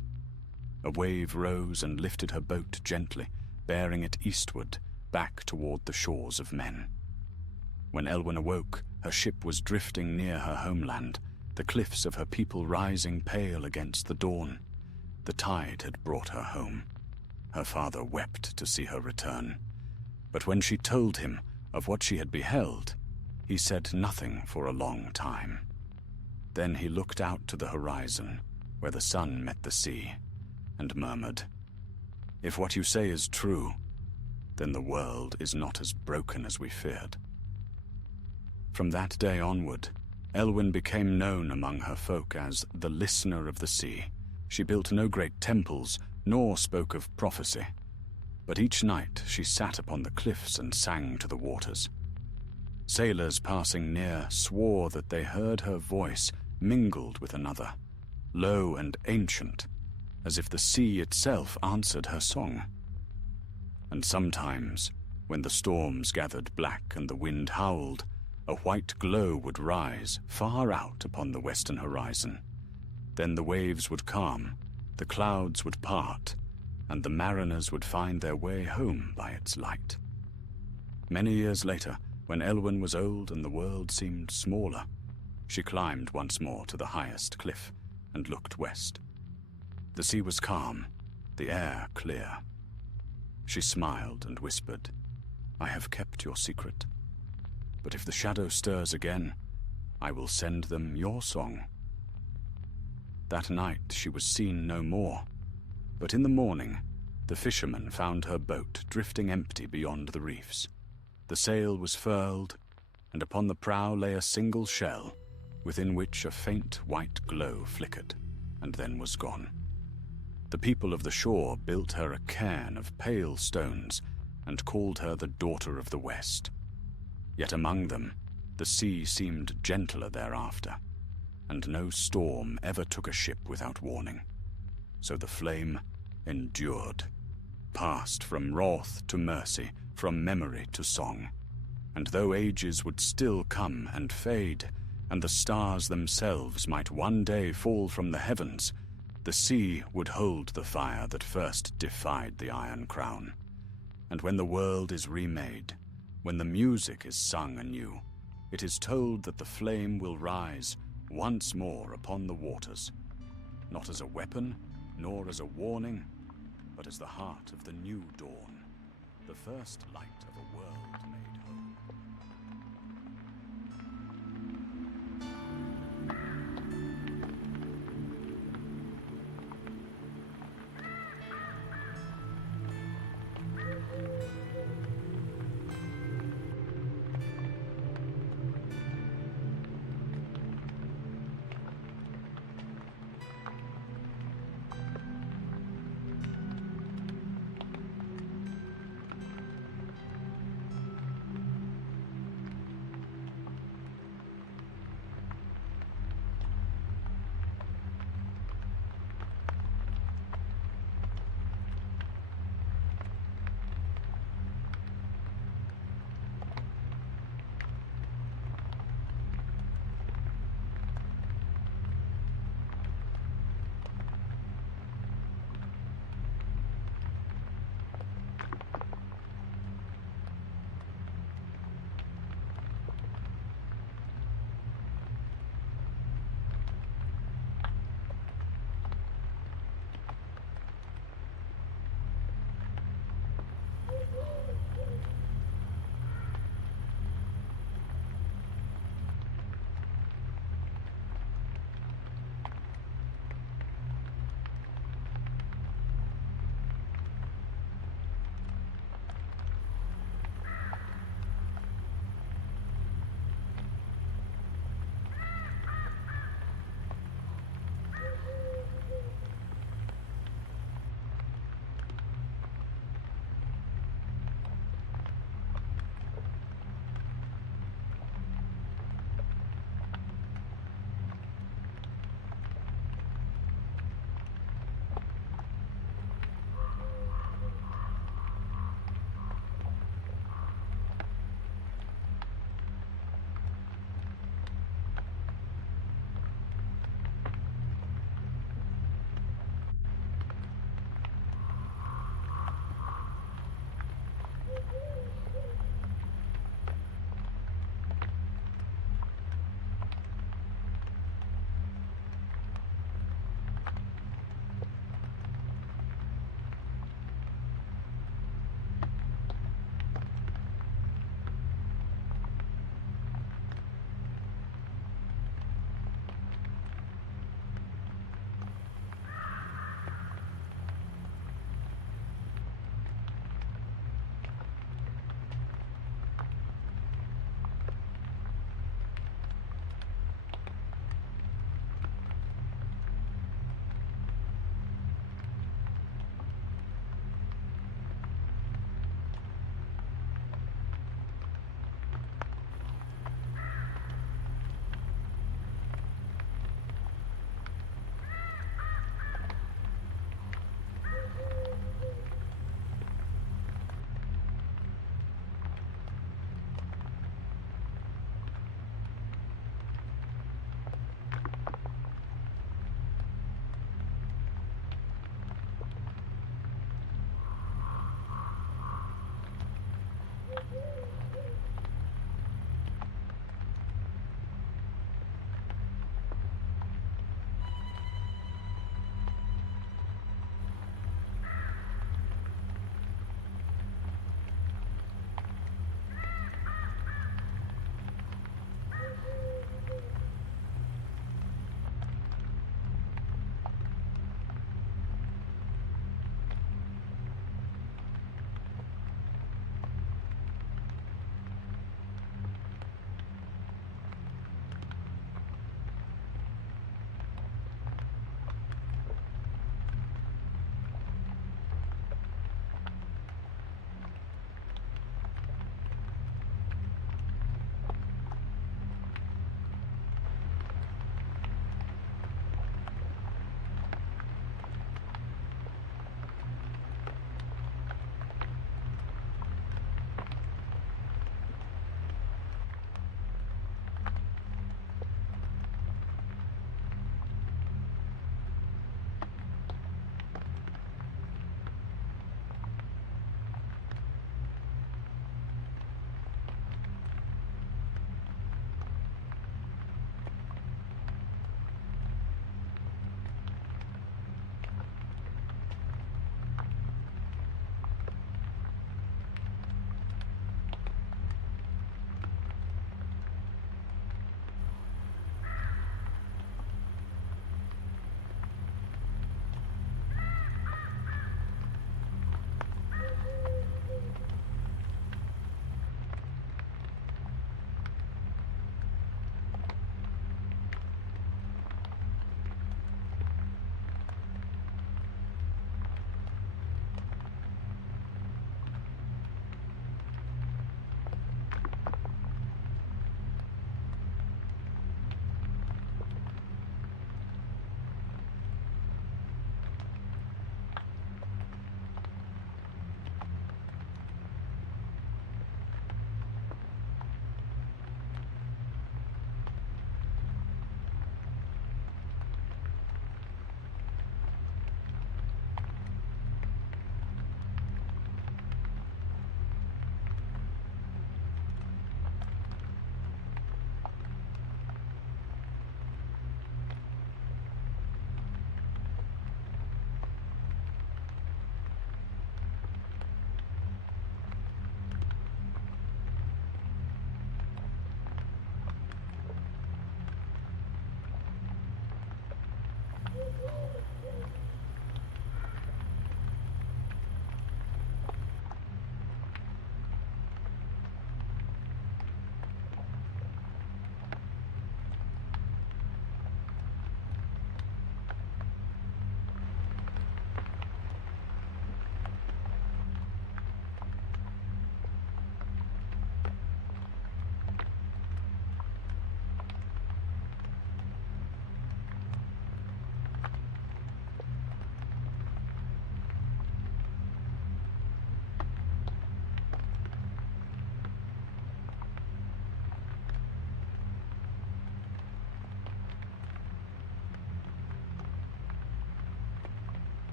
A wave rose and lifted her boat gently, bearing it eastward, back toward the shores of men. When Elwyn awoke, her ship was drifting near her homeland, the cliffs of her people rising pale against the dawn. The tide had brought her home. Her father wept to see her return. But when she told him of what she had beheld, he said nothing for a long time. Then he looked out to the horizon, where the sun met the sea, and murmured, "If what you say is true, then the world is not as broken as we feared." From that day onward, Elwyn became known among her folk as the Listener of the Sea. She built no great temples, nor spoke of prophecy, but each night she sat upon the cliffs and sang to the waters. Sailors passing near swore that they heard her voice mingled with another, low and ancient, as if the sea itself answered her song. And sometimes, when the storms gathered black and the wind howled, a white glow would rise far out upon the western horizon. Then the waves would calm, the clouds would part, and the mariners would find their way home by its light. Many years later, when Elwyn was old and the world seemed smaller, she climbed once more to the highest cliff and looked west. The sea was calm, the air clear. She smiled and whispered, "I have kept your secret. But if the shadow stirs again, I will send them your song." That night she was seen no more, but in the morning the fishermen found her boat drifting empty beyond the reefs. The sail was furled, and upon the prow lay a single shell, within which a faint white glow flickered, and then was gone. The people of the shore built her a cairn of pale stones, and called her the Daughter of the West. Yet among them, the sea seemed gentler thereafter, and no storm ever took a ship without warning. So the flame endured, passed from wrath to mercy, from memory to song. And though ages would still come and fade, and the stars themselves might one day fall from the heavens, the sea would hold the fire that first defied the Iron Crown. And when the world is remade, when the music is sung anew, it is told that the flame will rise once more upon the waters, not as a weapon, nor as a warning, but as the heart of the new dawn, the first light of a world made whole.